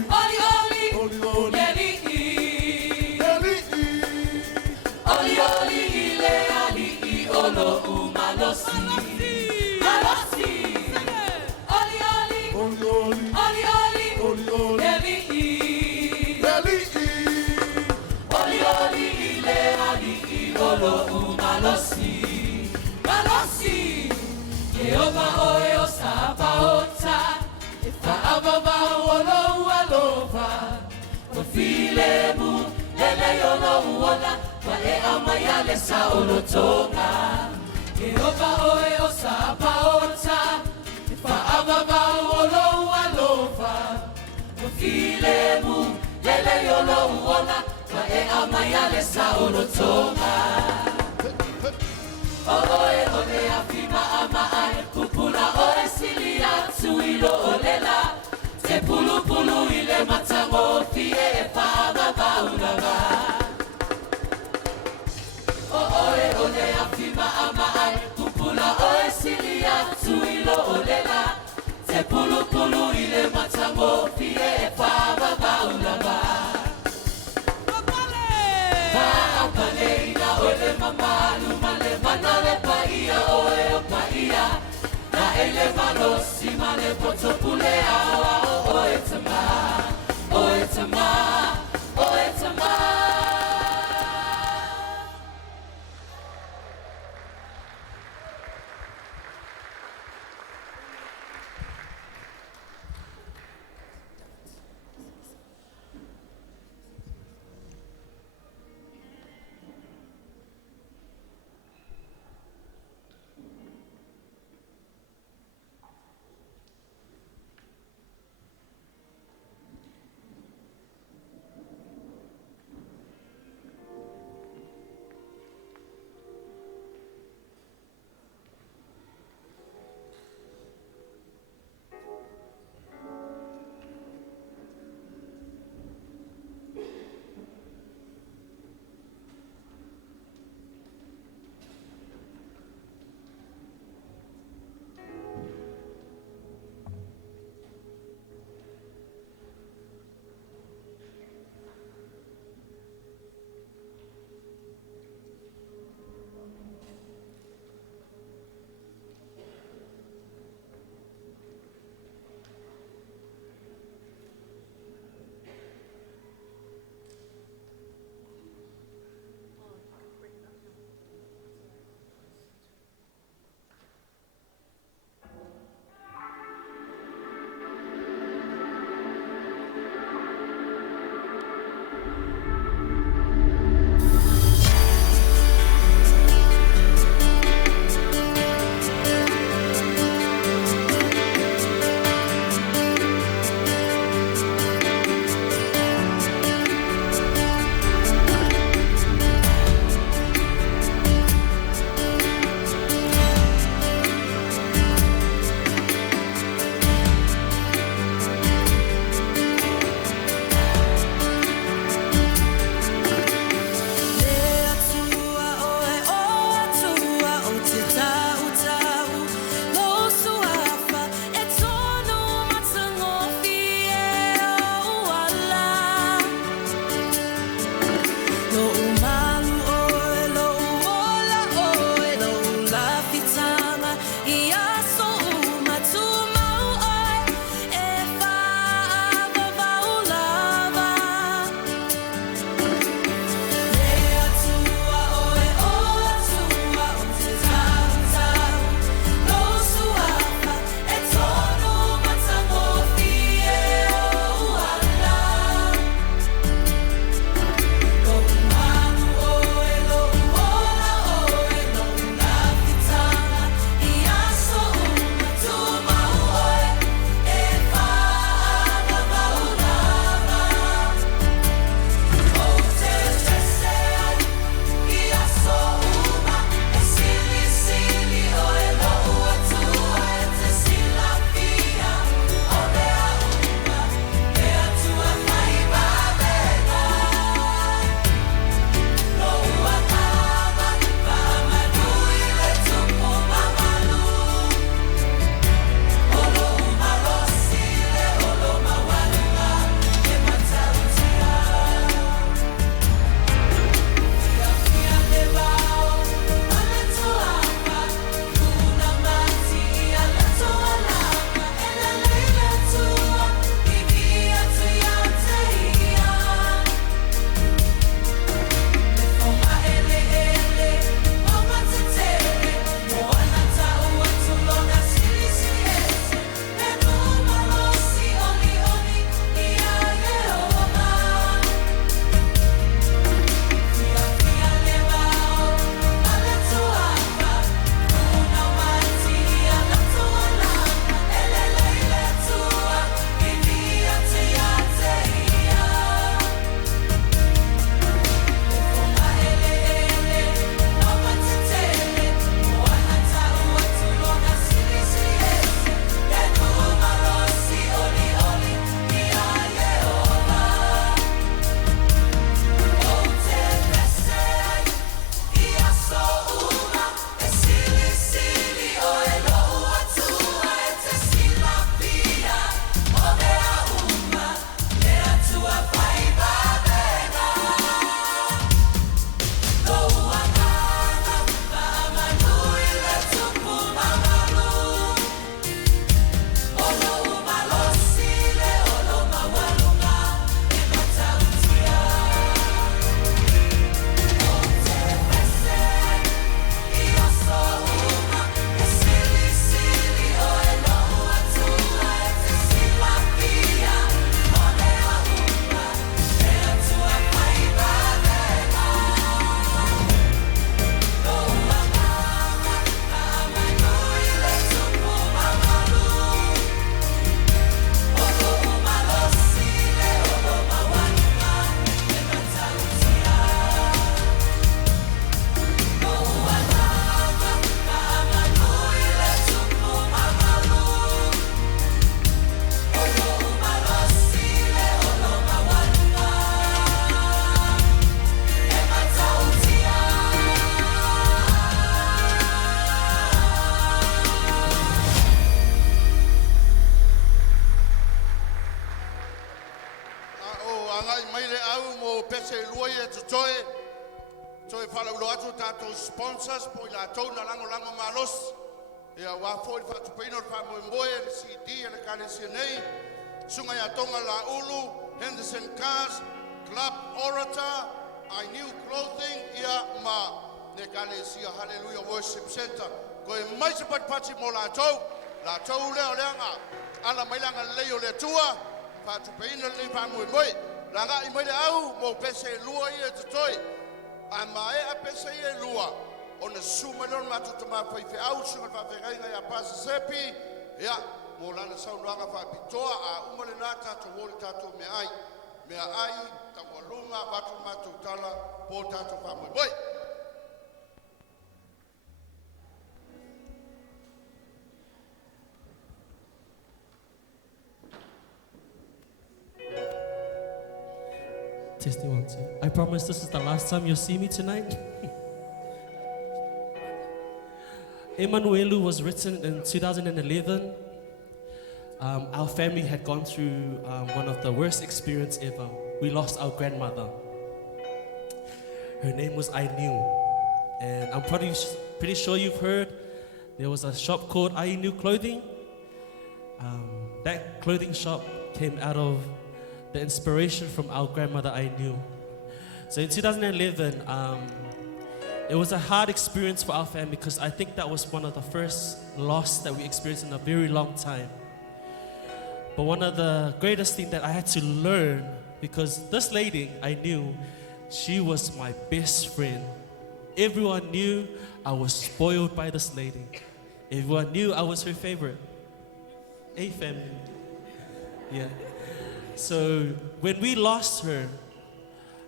Olioli le ali olo malosi Olioli Olioli le ali olo malosi Jehovah oyo sabaota fa ababa olo alova Ofilemu lele yolo uola Wale amaya le saolo tonga Jehovah oe o sabaota Fa ababa olo alova Ofilemu lele yolo uola Wale amaya le saolo tonga Oe ole afima ama ae Pupula oe silia tuilo olela Te pulu pulu ile matango Fie fa ababa unaba Ole afima ama ai Kupula oe silia tuilo olela Te pulu pulu ile matango Fie fa baba ulaba Papale ina ole mamalu male manale paia oe paia Na ele malosi male potopule o etama O etama O etama pese lua ia tutoe. Toi whalaulo atu tātou sponsors po i la tau na lango malosi. Ia wafo i whatupeino i whamoemoe le CD le kālesia nei. Sunga ia tonga Laulu, Henderson Cars, Club Orator, Ainiu Clothing, ia ma le kālesia Halleluiah Worship Center. Ko e mai se patipati mo la tau leo leanga. Ala mai langa leo le tua, whatupeino le whamoemoe. Langa i mai le au mo pese lua ia tutoi. A mai a pese ia lua. Ona suma lor matu tama fai fe au sunga fa fe ngai ya pasa sepi ya mo lana sau luanga fa pitoa a umale nata to wol tato me ai ta walunga batu matu tala po tato fa mo boy. Testing 1, 2. I promise this is the last time you'll see me tonight. Emanuelu was written in 2011. Our family had gone through one of the worst experiences ever. We lost our grandmother. Her name was Ainiu. And I'm pretty sure you've heard there was a shop called Ainiu Clothing. That clothing shop came out of the inspiration from our grandmother Ainiu. So in 2011, it was a hard experience for our family because I think that was one of the first loss that we experienced in a very long time. But one of the greatest things that I had to learn, because this lady I knew, she was my best friend. Everyone knew I was spoiled by this lady. Everyone knew I was her favorite. Hey family. Yeah. So when we lost her,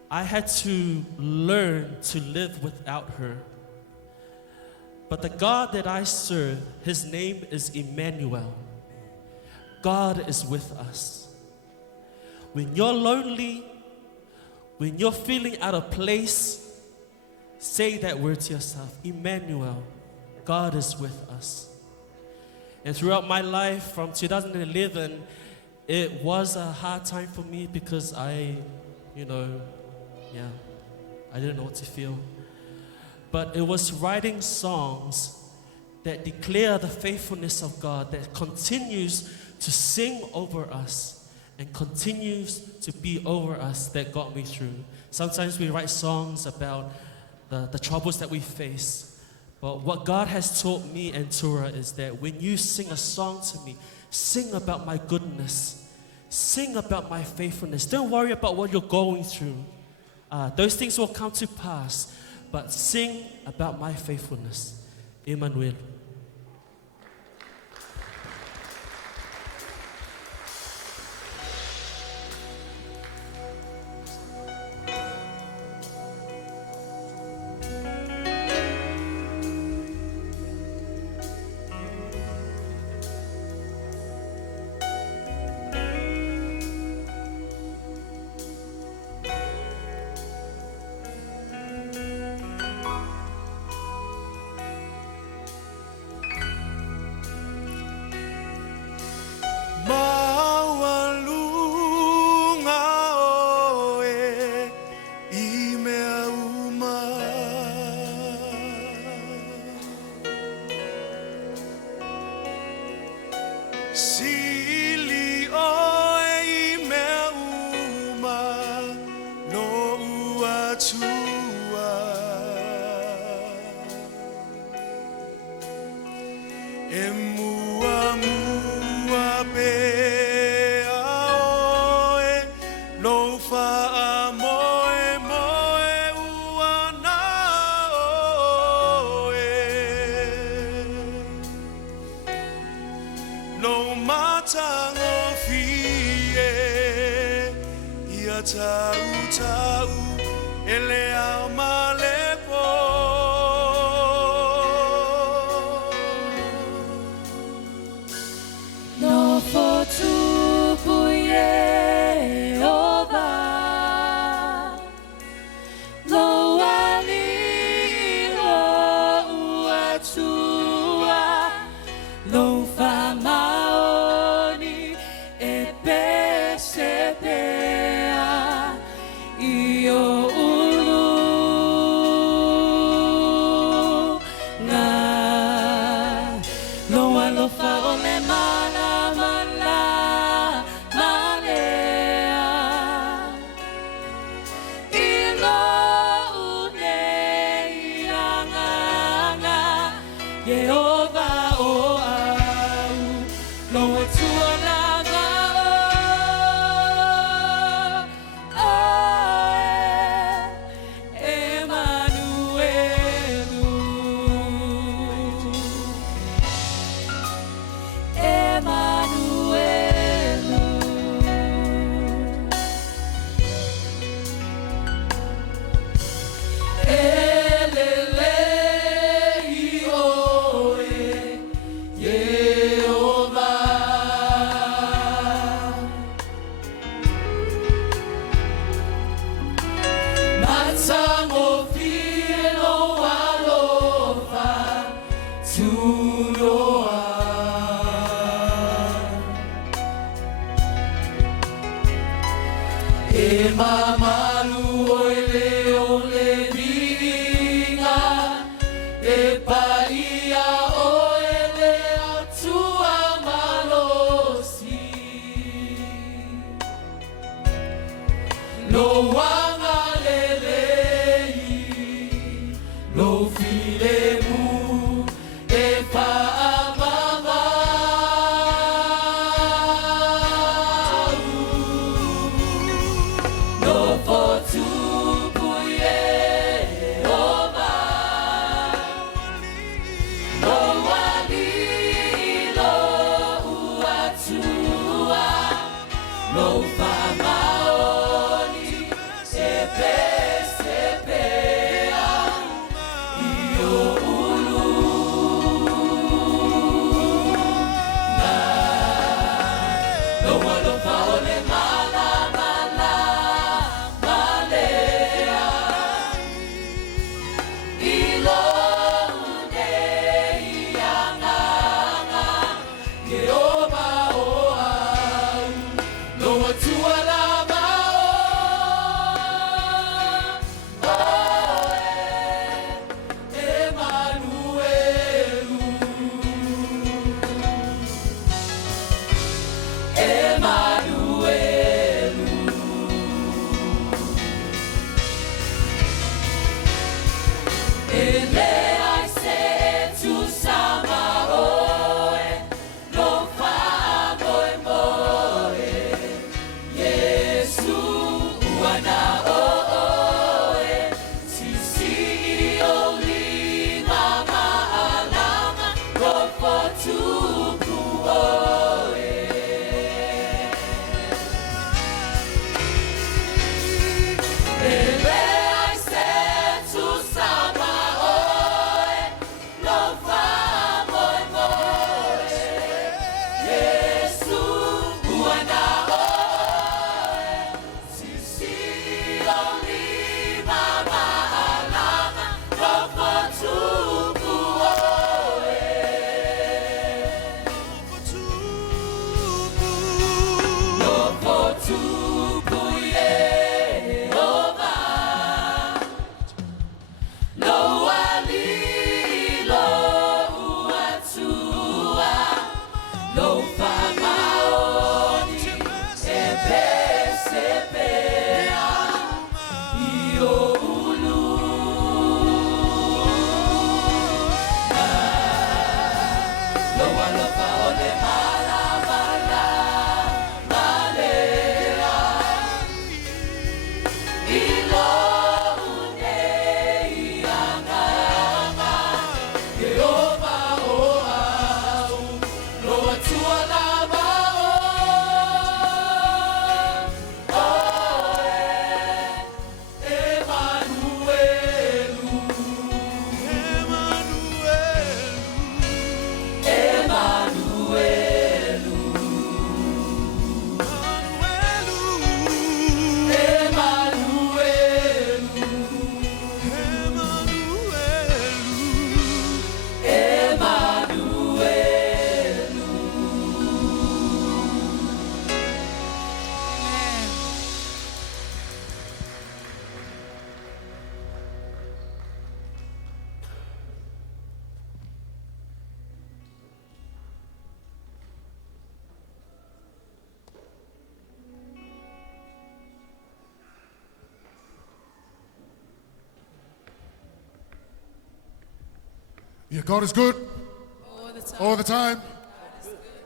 I had to learn to live without her. But the God that I serve, his name is Emmanuel. God is with us. When you're lonely, when you're feeling out of place, say that word to yourself, Emmanuel, God is with us. And throughout my life from 2011, it was a hard time for me because I didn't know what to feel. But it was writing songs that declare the faithfulness of God, that continues to sing over us and continues to be over us, that got me through. Sometimes we write songs about the troubles that we face. But what God has taught me and Tura is that when you sing a song to me, sing about my goodness. Sing about my faithfulness. Don't worry about what you're going through. Those things will come to pass. But sing about my faithfulness. Emmanuel. Io E mamalu oile ole vinga, e paia oele atua malosi. No wanga lelei, no filemu, e paamama. No fotuku Yehova, no walilo uatua, no famaoni e pese pea, io ulu na, no walo faole mala mala malea, ilo unei anganga, Yehova oau, no atua lama Emanuelu, Emanuelu. Ele ai se tu sama oe, no fa moe moe, Iesu wana oe, sisi oli mama alama, ropo tuku oe. Ele ai se tu sama oe, no fa moe moe, Iesu wana oe, sisi oli mama alama, ropo tuku oe. Ropo tuku Yehova, no alilo uatua, no famaoni e pese pea, io ulu na, no alofa ole mala mala malea, ilo unei anganga, Yehova oau, no atua lama oe, Emanuelu, Emanuelu, Emanuelu. Yeah, God is good All the time. all the time.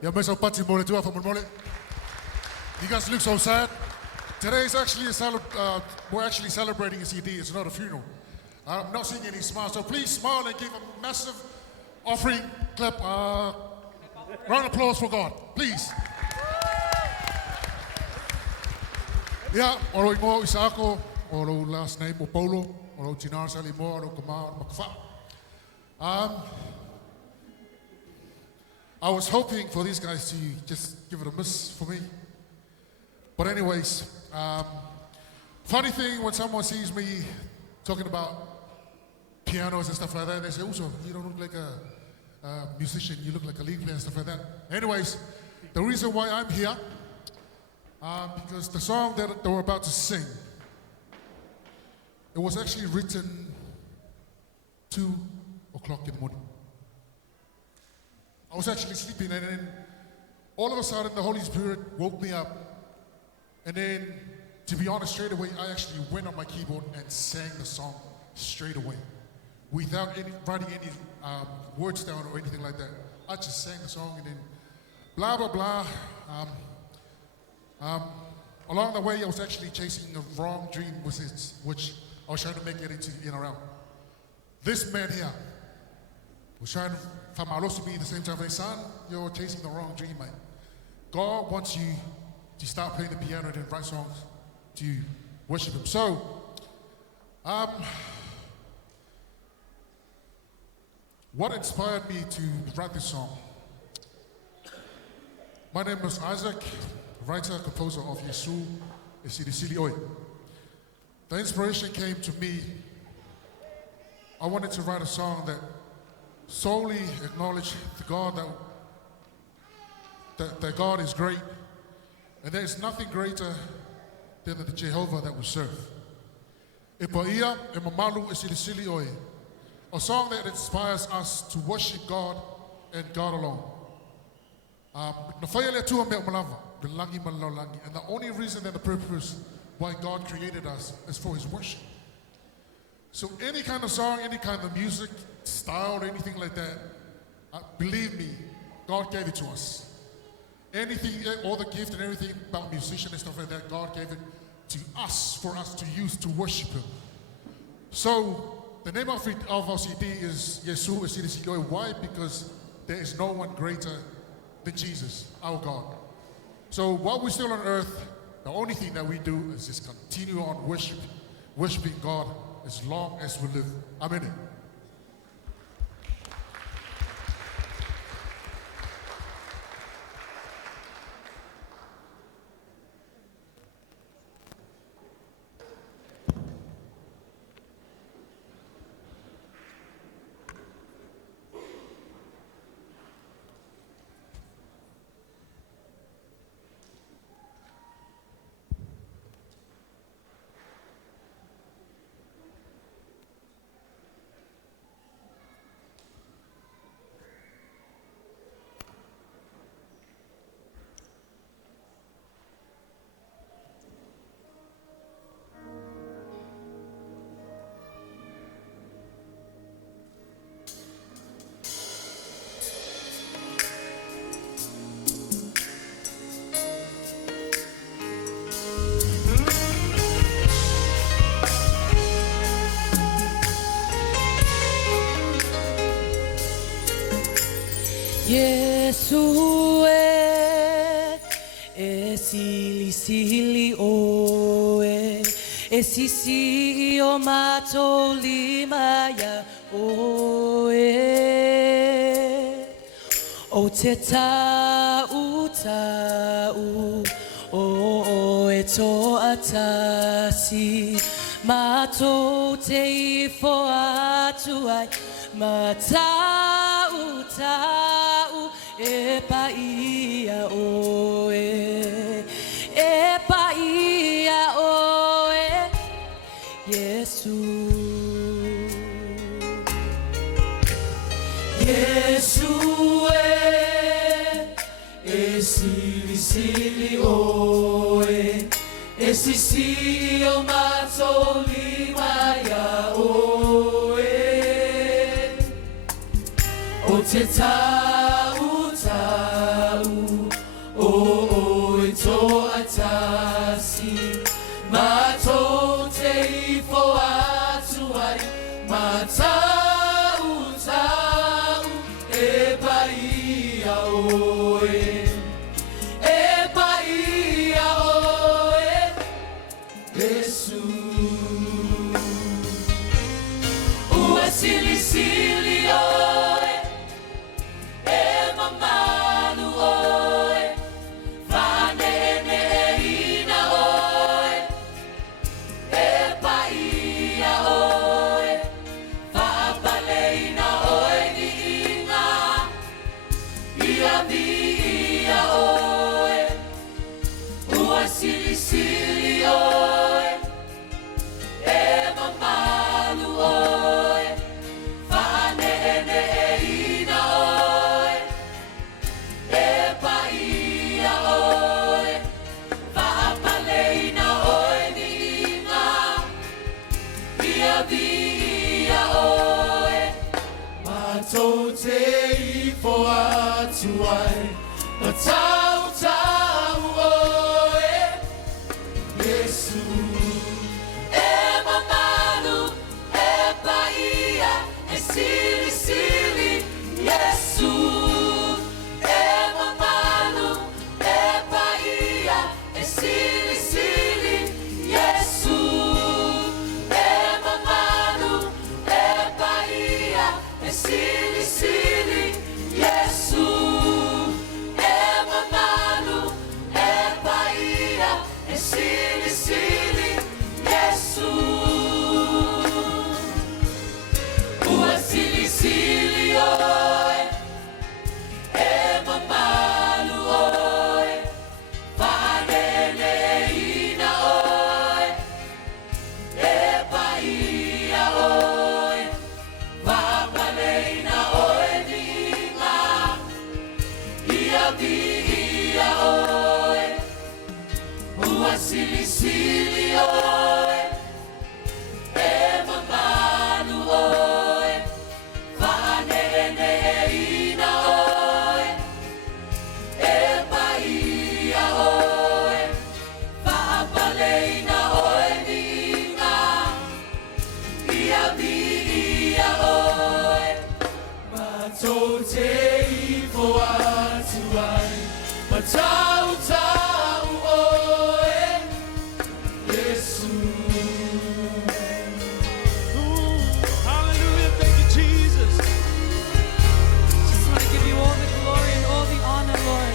Yeah, me Ropati mole tua from mole. You guys look so sad. Today is actually we're actually celebrating a CD. It's not a funeral. I'm not seeing any smiles, so please smile and give a massive offering clap. Round of applause for God, please. Yeah, oro imo Isako, oro last name Opolo, oro Chinar Salimo, oro Kamar Makfa. I was hoping for these guys to just give it a miss for me. But anyways, funny thing when someone sees me talking about pianos and stuff like that, they say, Uso, you don't look like a musician, you look like a lead player and stuff like that. Anyways, the reason why I'm here Because the song that they were about to sing, it was actually written 2 o'clock in the morning. I was actually sleeping, and then all of a sudden the Holy Spirit woke me up. And then, to be honest, straight away, I actually went on my keyboard and sang the song straight away, without writing any words down or anything like that. I just sang the song, and then blah, blah, blah. Along the way, I was actually chasing a wrong dream, which I was trying to make it into in and out. This man here was trying to malosi me at the same time. Like, son, you're chasing the wrong dream, mate. God wants you to start playing the piano and then write songs to worship Him. So, what inspired me to write this song? My name is Isaac, writer, composer of Iesu, Silisili. The inspiration came to me. I wanted to write a song that solely acknowledged the God that God is great, and there is nothing greater than the Jehovah that we serve. Emanuelu, Silisili. A song that inspires us to worship God and God alone. And the only reason and the purpose why God created us is for His worship. So any kind of song, any kind of music, style, or anything like that, believe me, God gave it to us. Anything, all the gift and everything about musician and stuff like that, God gave it to us, for us to use to worship Him. So the name of our CD is Iesu Silisili. Why? Because there is no one greater than Jesus, our God. So while we're still on earth, the only thing that we do is just continue on worshiping God as long as we live. Amen. Iesu silisili oe, sisi o matoli maia oe, o te tau o e to atasi, mato te ifo atu ai, matau e paia oe, Iesu. Iesu silisili oe, sisi o matoli maia oe, o te o e to atasi, mato te ifo atu ai, matau e paia oe, Iesu. Silisili oe, atuai, matau tau oe, Iesu. Emanuelu, Paia, Silisili, Iesu. Emanuelu, Paia, Silisili, Iesu. Emanuelu, Paia, Silisili, Iesu. Emanuelu, Paia, Silisili, Iesu. Ua silisili oe, Emanuelu oe, Paneleina oe, Paia oe, Papaliitele oe ninga, ia oe, ua silisili oe, Emanuelu oe, Paneleina oe, Paia oe, Papaliitele oe ninga, ia oe, matou te ipo atuai, matau tau oe, Iesu. Hallelujah. Thank you, Jesus. Just want to give you all the glory and all the honor, Lord.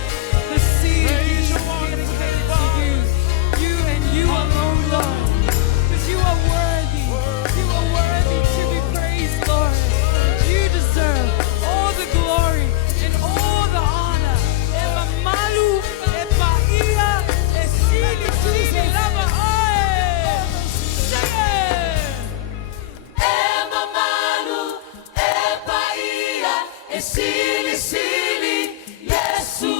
The seed Praise is your wonderful dedicated name, to you. You and you alone, Lord. Because you are worthy. You are worthy to be praised, Lord. You deserve all the glory and all the honor. Emanuelu, Paia, Silisili, Leauma. Sing it! Emanuelu, Paia, Silisili, Iesu.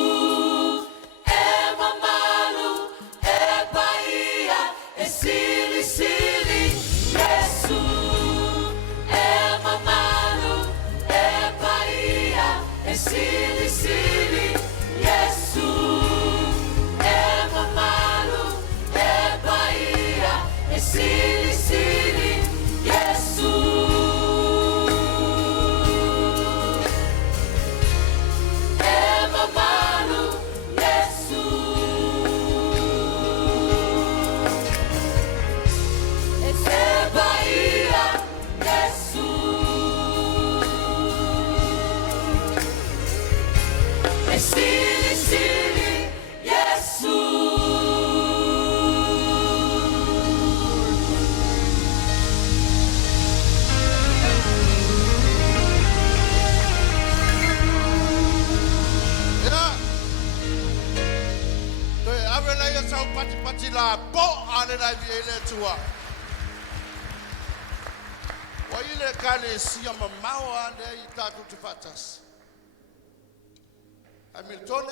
Emanuelu, Paia, Silisili, Iesu. Emanuelu, Paia, Silisili, Iesu. Emanuelu, Paia, Silisili, Iesu. Emanuelu, Iesu. Paia, Iesu. Silisili, Iesu. Yeah. Toi avela ia sau pati la po ale la viele tua. Wa ile kale sia mamao ande i tatu te fatas. Hamilton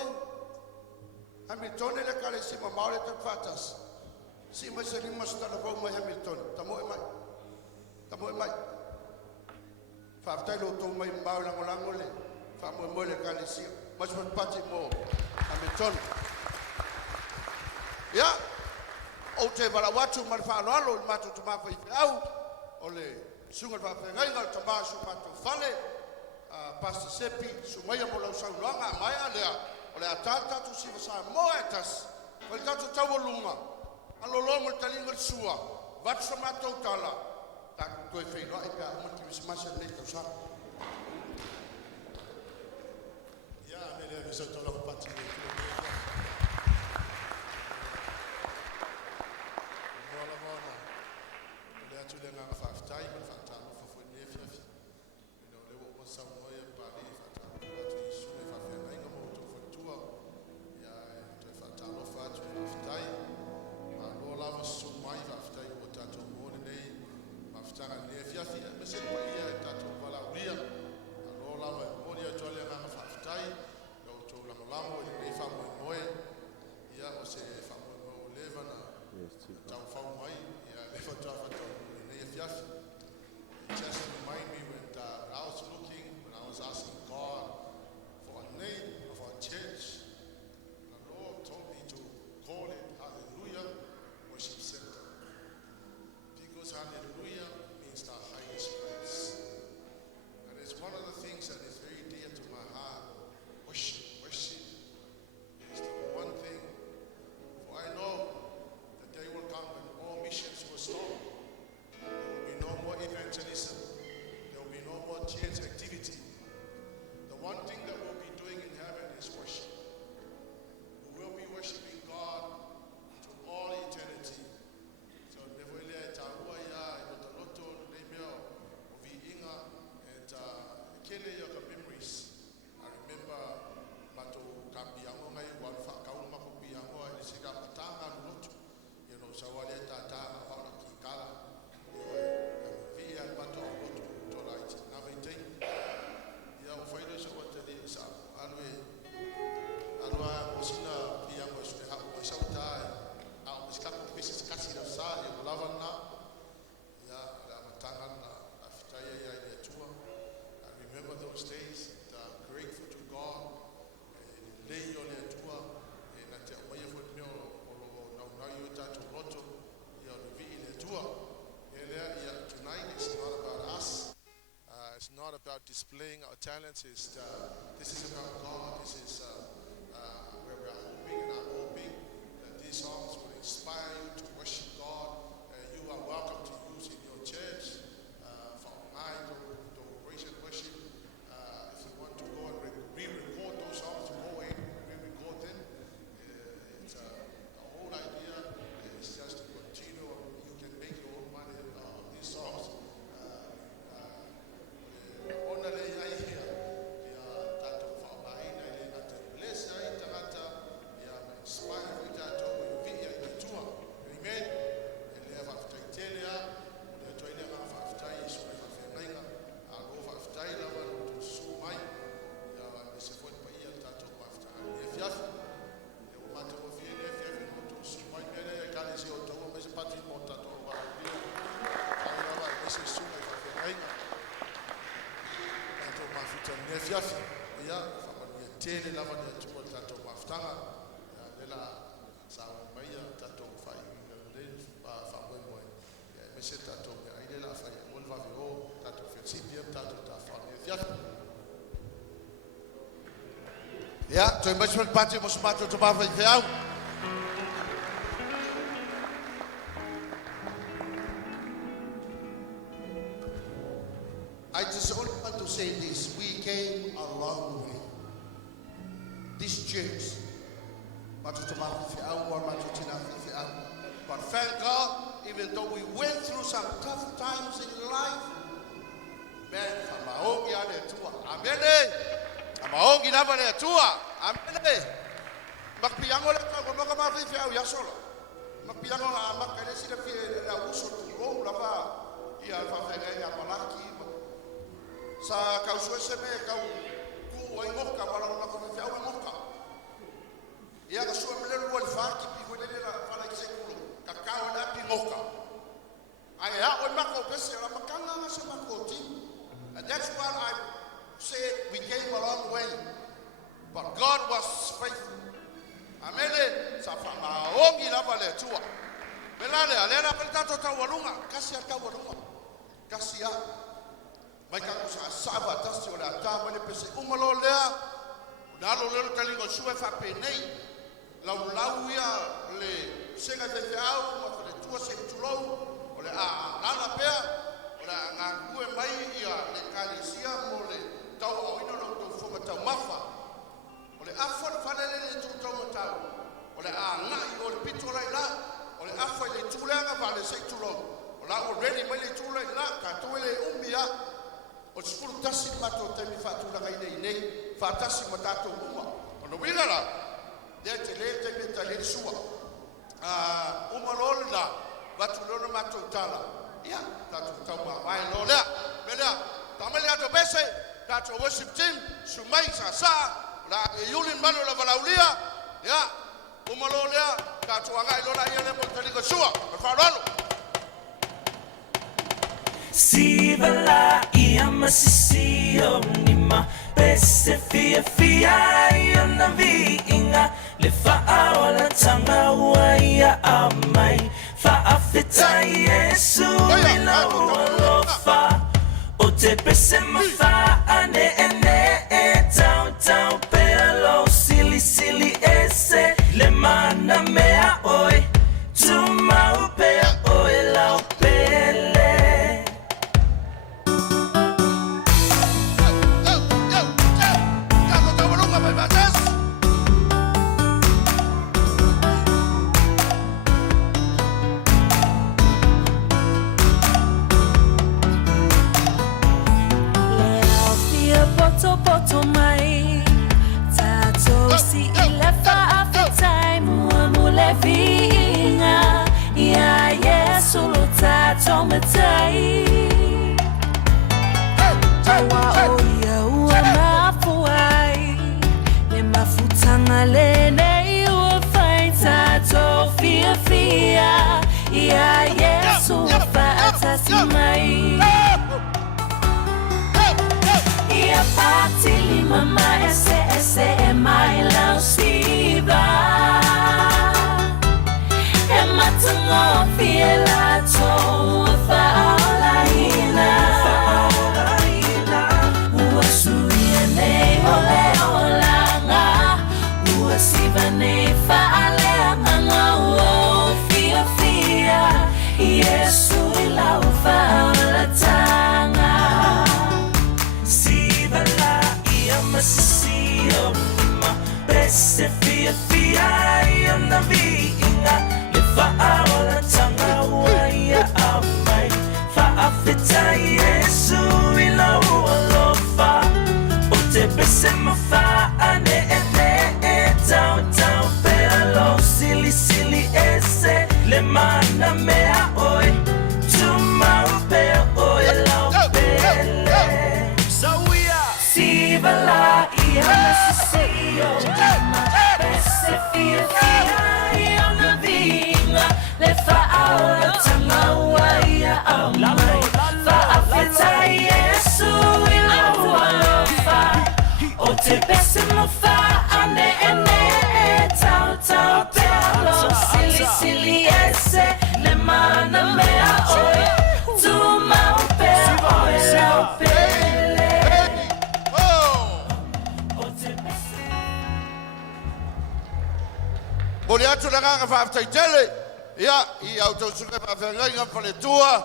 le kale sia mamao le te fatas. Si ma se lima sta la mai Hamilton. Tamo e mai. Fa tai lo to mai mau la ngolangole. Fa mo le kale sia. Mas pati mo Hamilton. Ya. O te wala watu ma fa lo matu tu ma fa au. Ole sunga fa fa ngai ngal tamba su matu fale. Pastor Sepi sumaya mo lau sau longa mai alea. Ole atata tu si sa moetas. Wal tatu tawolunga. Alo longo talinga sua. Wat sa matou tala. Tak toi fei lo eka mo ki masa nei tu sa. Ya, mele viso tola Ropati. Mola. Le atu le nga faftai, ma fata no fo ne fiafi. No le wo sa mo ye pa le fata. Atu isu le fa fe ngai mo to fo tua. Ya, to fata no fa tu faftai. Ma lo la mo su mai faftai o tato mo nei. Fafta ne fiafi, me se pa ia tato pala uria. Lo la mo ye to le nga faftai. Lo to la mo le fa mo moe. Ya o se fa mo leva na. Tau fa mai, ya le fa ta fa ta. It just reminded me when I was looking, when I was asking God for a name, gifting, our talents. This is about God. This is where we are hoping, and I'm hoping that these songs will inspire you to worship God. You are welcome to use in your church for my operation worship. If you want to go and re-record those songs, go in, re-record them. The whole idea is just to continue. You can make your own money on these songs. Ja, toen was met Pati moest maken te maken voor jou. I just only want to say this. We came a long way. This church, but thank God, even though we went through some tough times in life, man, Amaongi nava le tua. Amene. Makpiango le ka maka mafi fi au yasola. Makpiango makale si le fi la uso tu la va ia fa fa ya malaki. Sa ka uso se me ka ku wa ngoka wala na ko fi au ngoka. Ia ka so me le lo fa ki pi ko le la fa la ki se kulo. Ka ka na pi ngoka. Ai ha o mako pese la makanga na se makoti. And that's what I said. We came a long way, but God was faithful. Amele safama ongi lava le tua. Melale alera peltato ta walunga kasia ta walunga kasia. Mai ka sa sava tasi ola ta mele pese umalo lea. Dalo le tali go sue fa penei. Lau ia le senga te au ma le tua se tulo ole a lana pea. Ora ngakue mai ia le kalisia mole tau o ino no to fo mata mafa ole afo falele le tu tau mata ole a ngai o le pitola ila ole afo le tulanga vale se tulo ola o ready mai le tula ila ka toele umbia o sfuru tasi mato te mi fatu la kai nei fatasi mata to uma ono wila la de te me tale sua uma lola batu lono mato tala ya tatu tau mai lola bela tamalia to pese tatu worship team sumai sa la yulin mano la valaulia ya umalolia tatu angai lola ia le montaligo sua farolo Sivala ia masisio nima pese fia ia na vinga le faaola tanga waia amai faafeta Iesu ila ualofa o te pese mafa ane tau pelo silisili ese le mana mea oi tu mau pea oi lau pele Poto mai tato si ilafa afetai muamule vinga ya Yesu lo tato matai tawa oya uamafuai le mafutanga le nei uafai tato fia ya Yesu uafata simai Patili mama ese mai lau siba matungo fiela to faolaina uasu ona viinga le fa'aola tanga ia amai fa'afeta Iesu I laua lofa o te pese mawha'ane e tau tau pea lo silisili ese le mana mea oe tumau pea oe lau pele Sivala ia mesisio pese fia ia na vinga le fa'aola tamaua ia amai fa'afeta Iesu I laua lofa o te pese mawha'ane e tau tau pea lo silisili ese le mana mea oe tumau pea oe lau pele Mori atu na nganga Papaliitele ia I auto suka Papaliitele ngam pale tua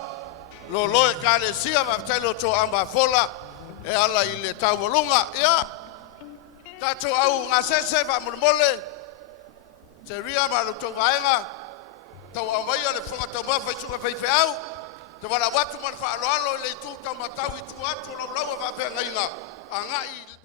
lo loe kale sia Papaliitele to amba fola e ala I le tau molunga ia tato au ngasese va mole te ria ma lo to vaenga tau awai le fonga tau mafa suka fai au te wala watu man fa alo le tu tau matau I tu atu lo lawa va penga inga anga I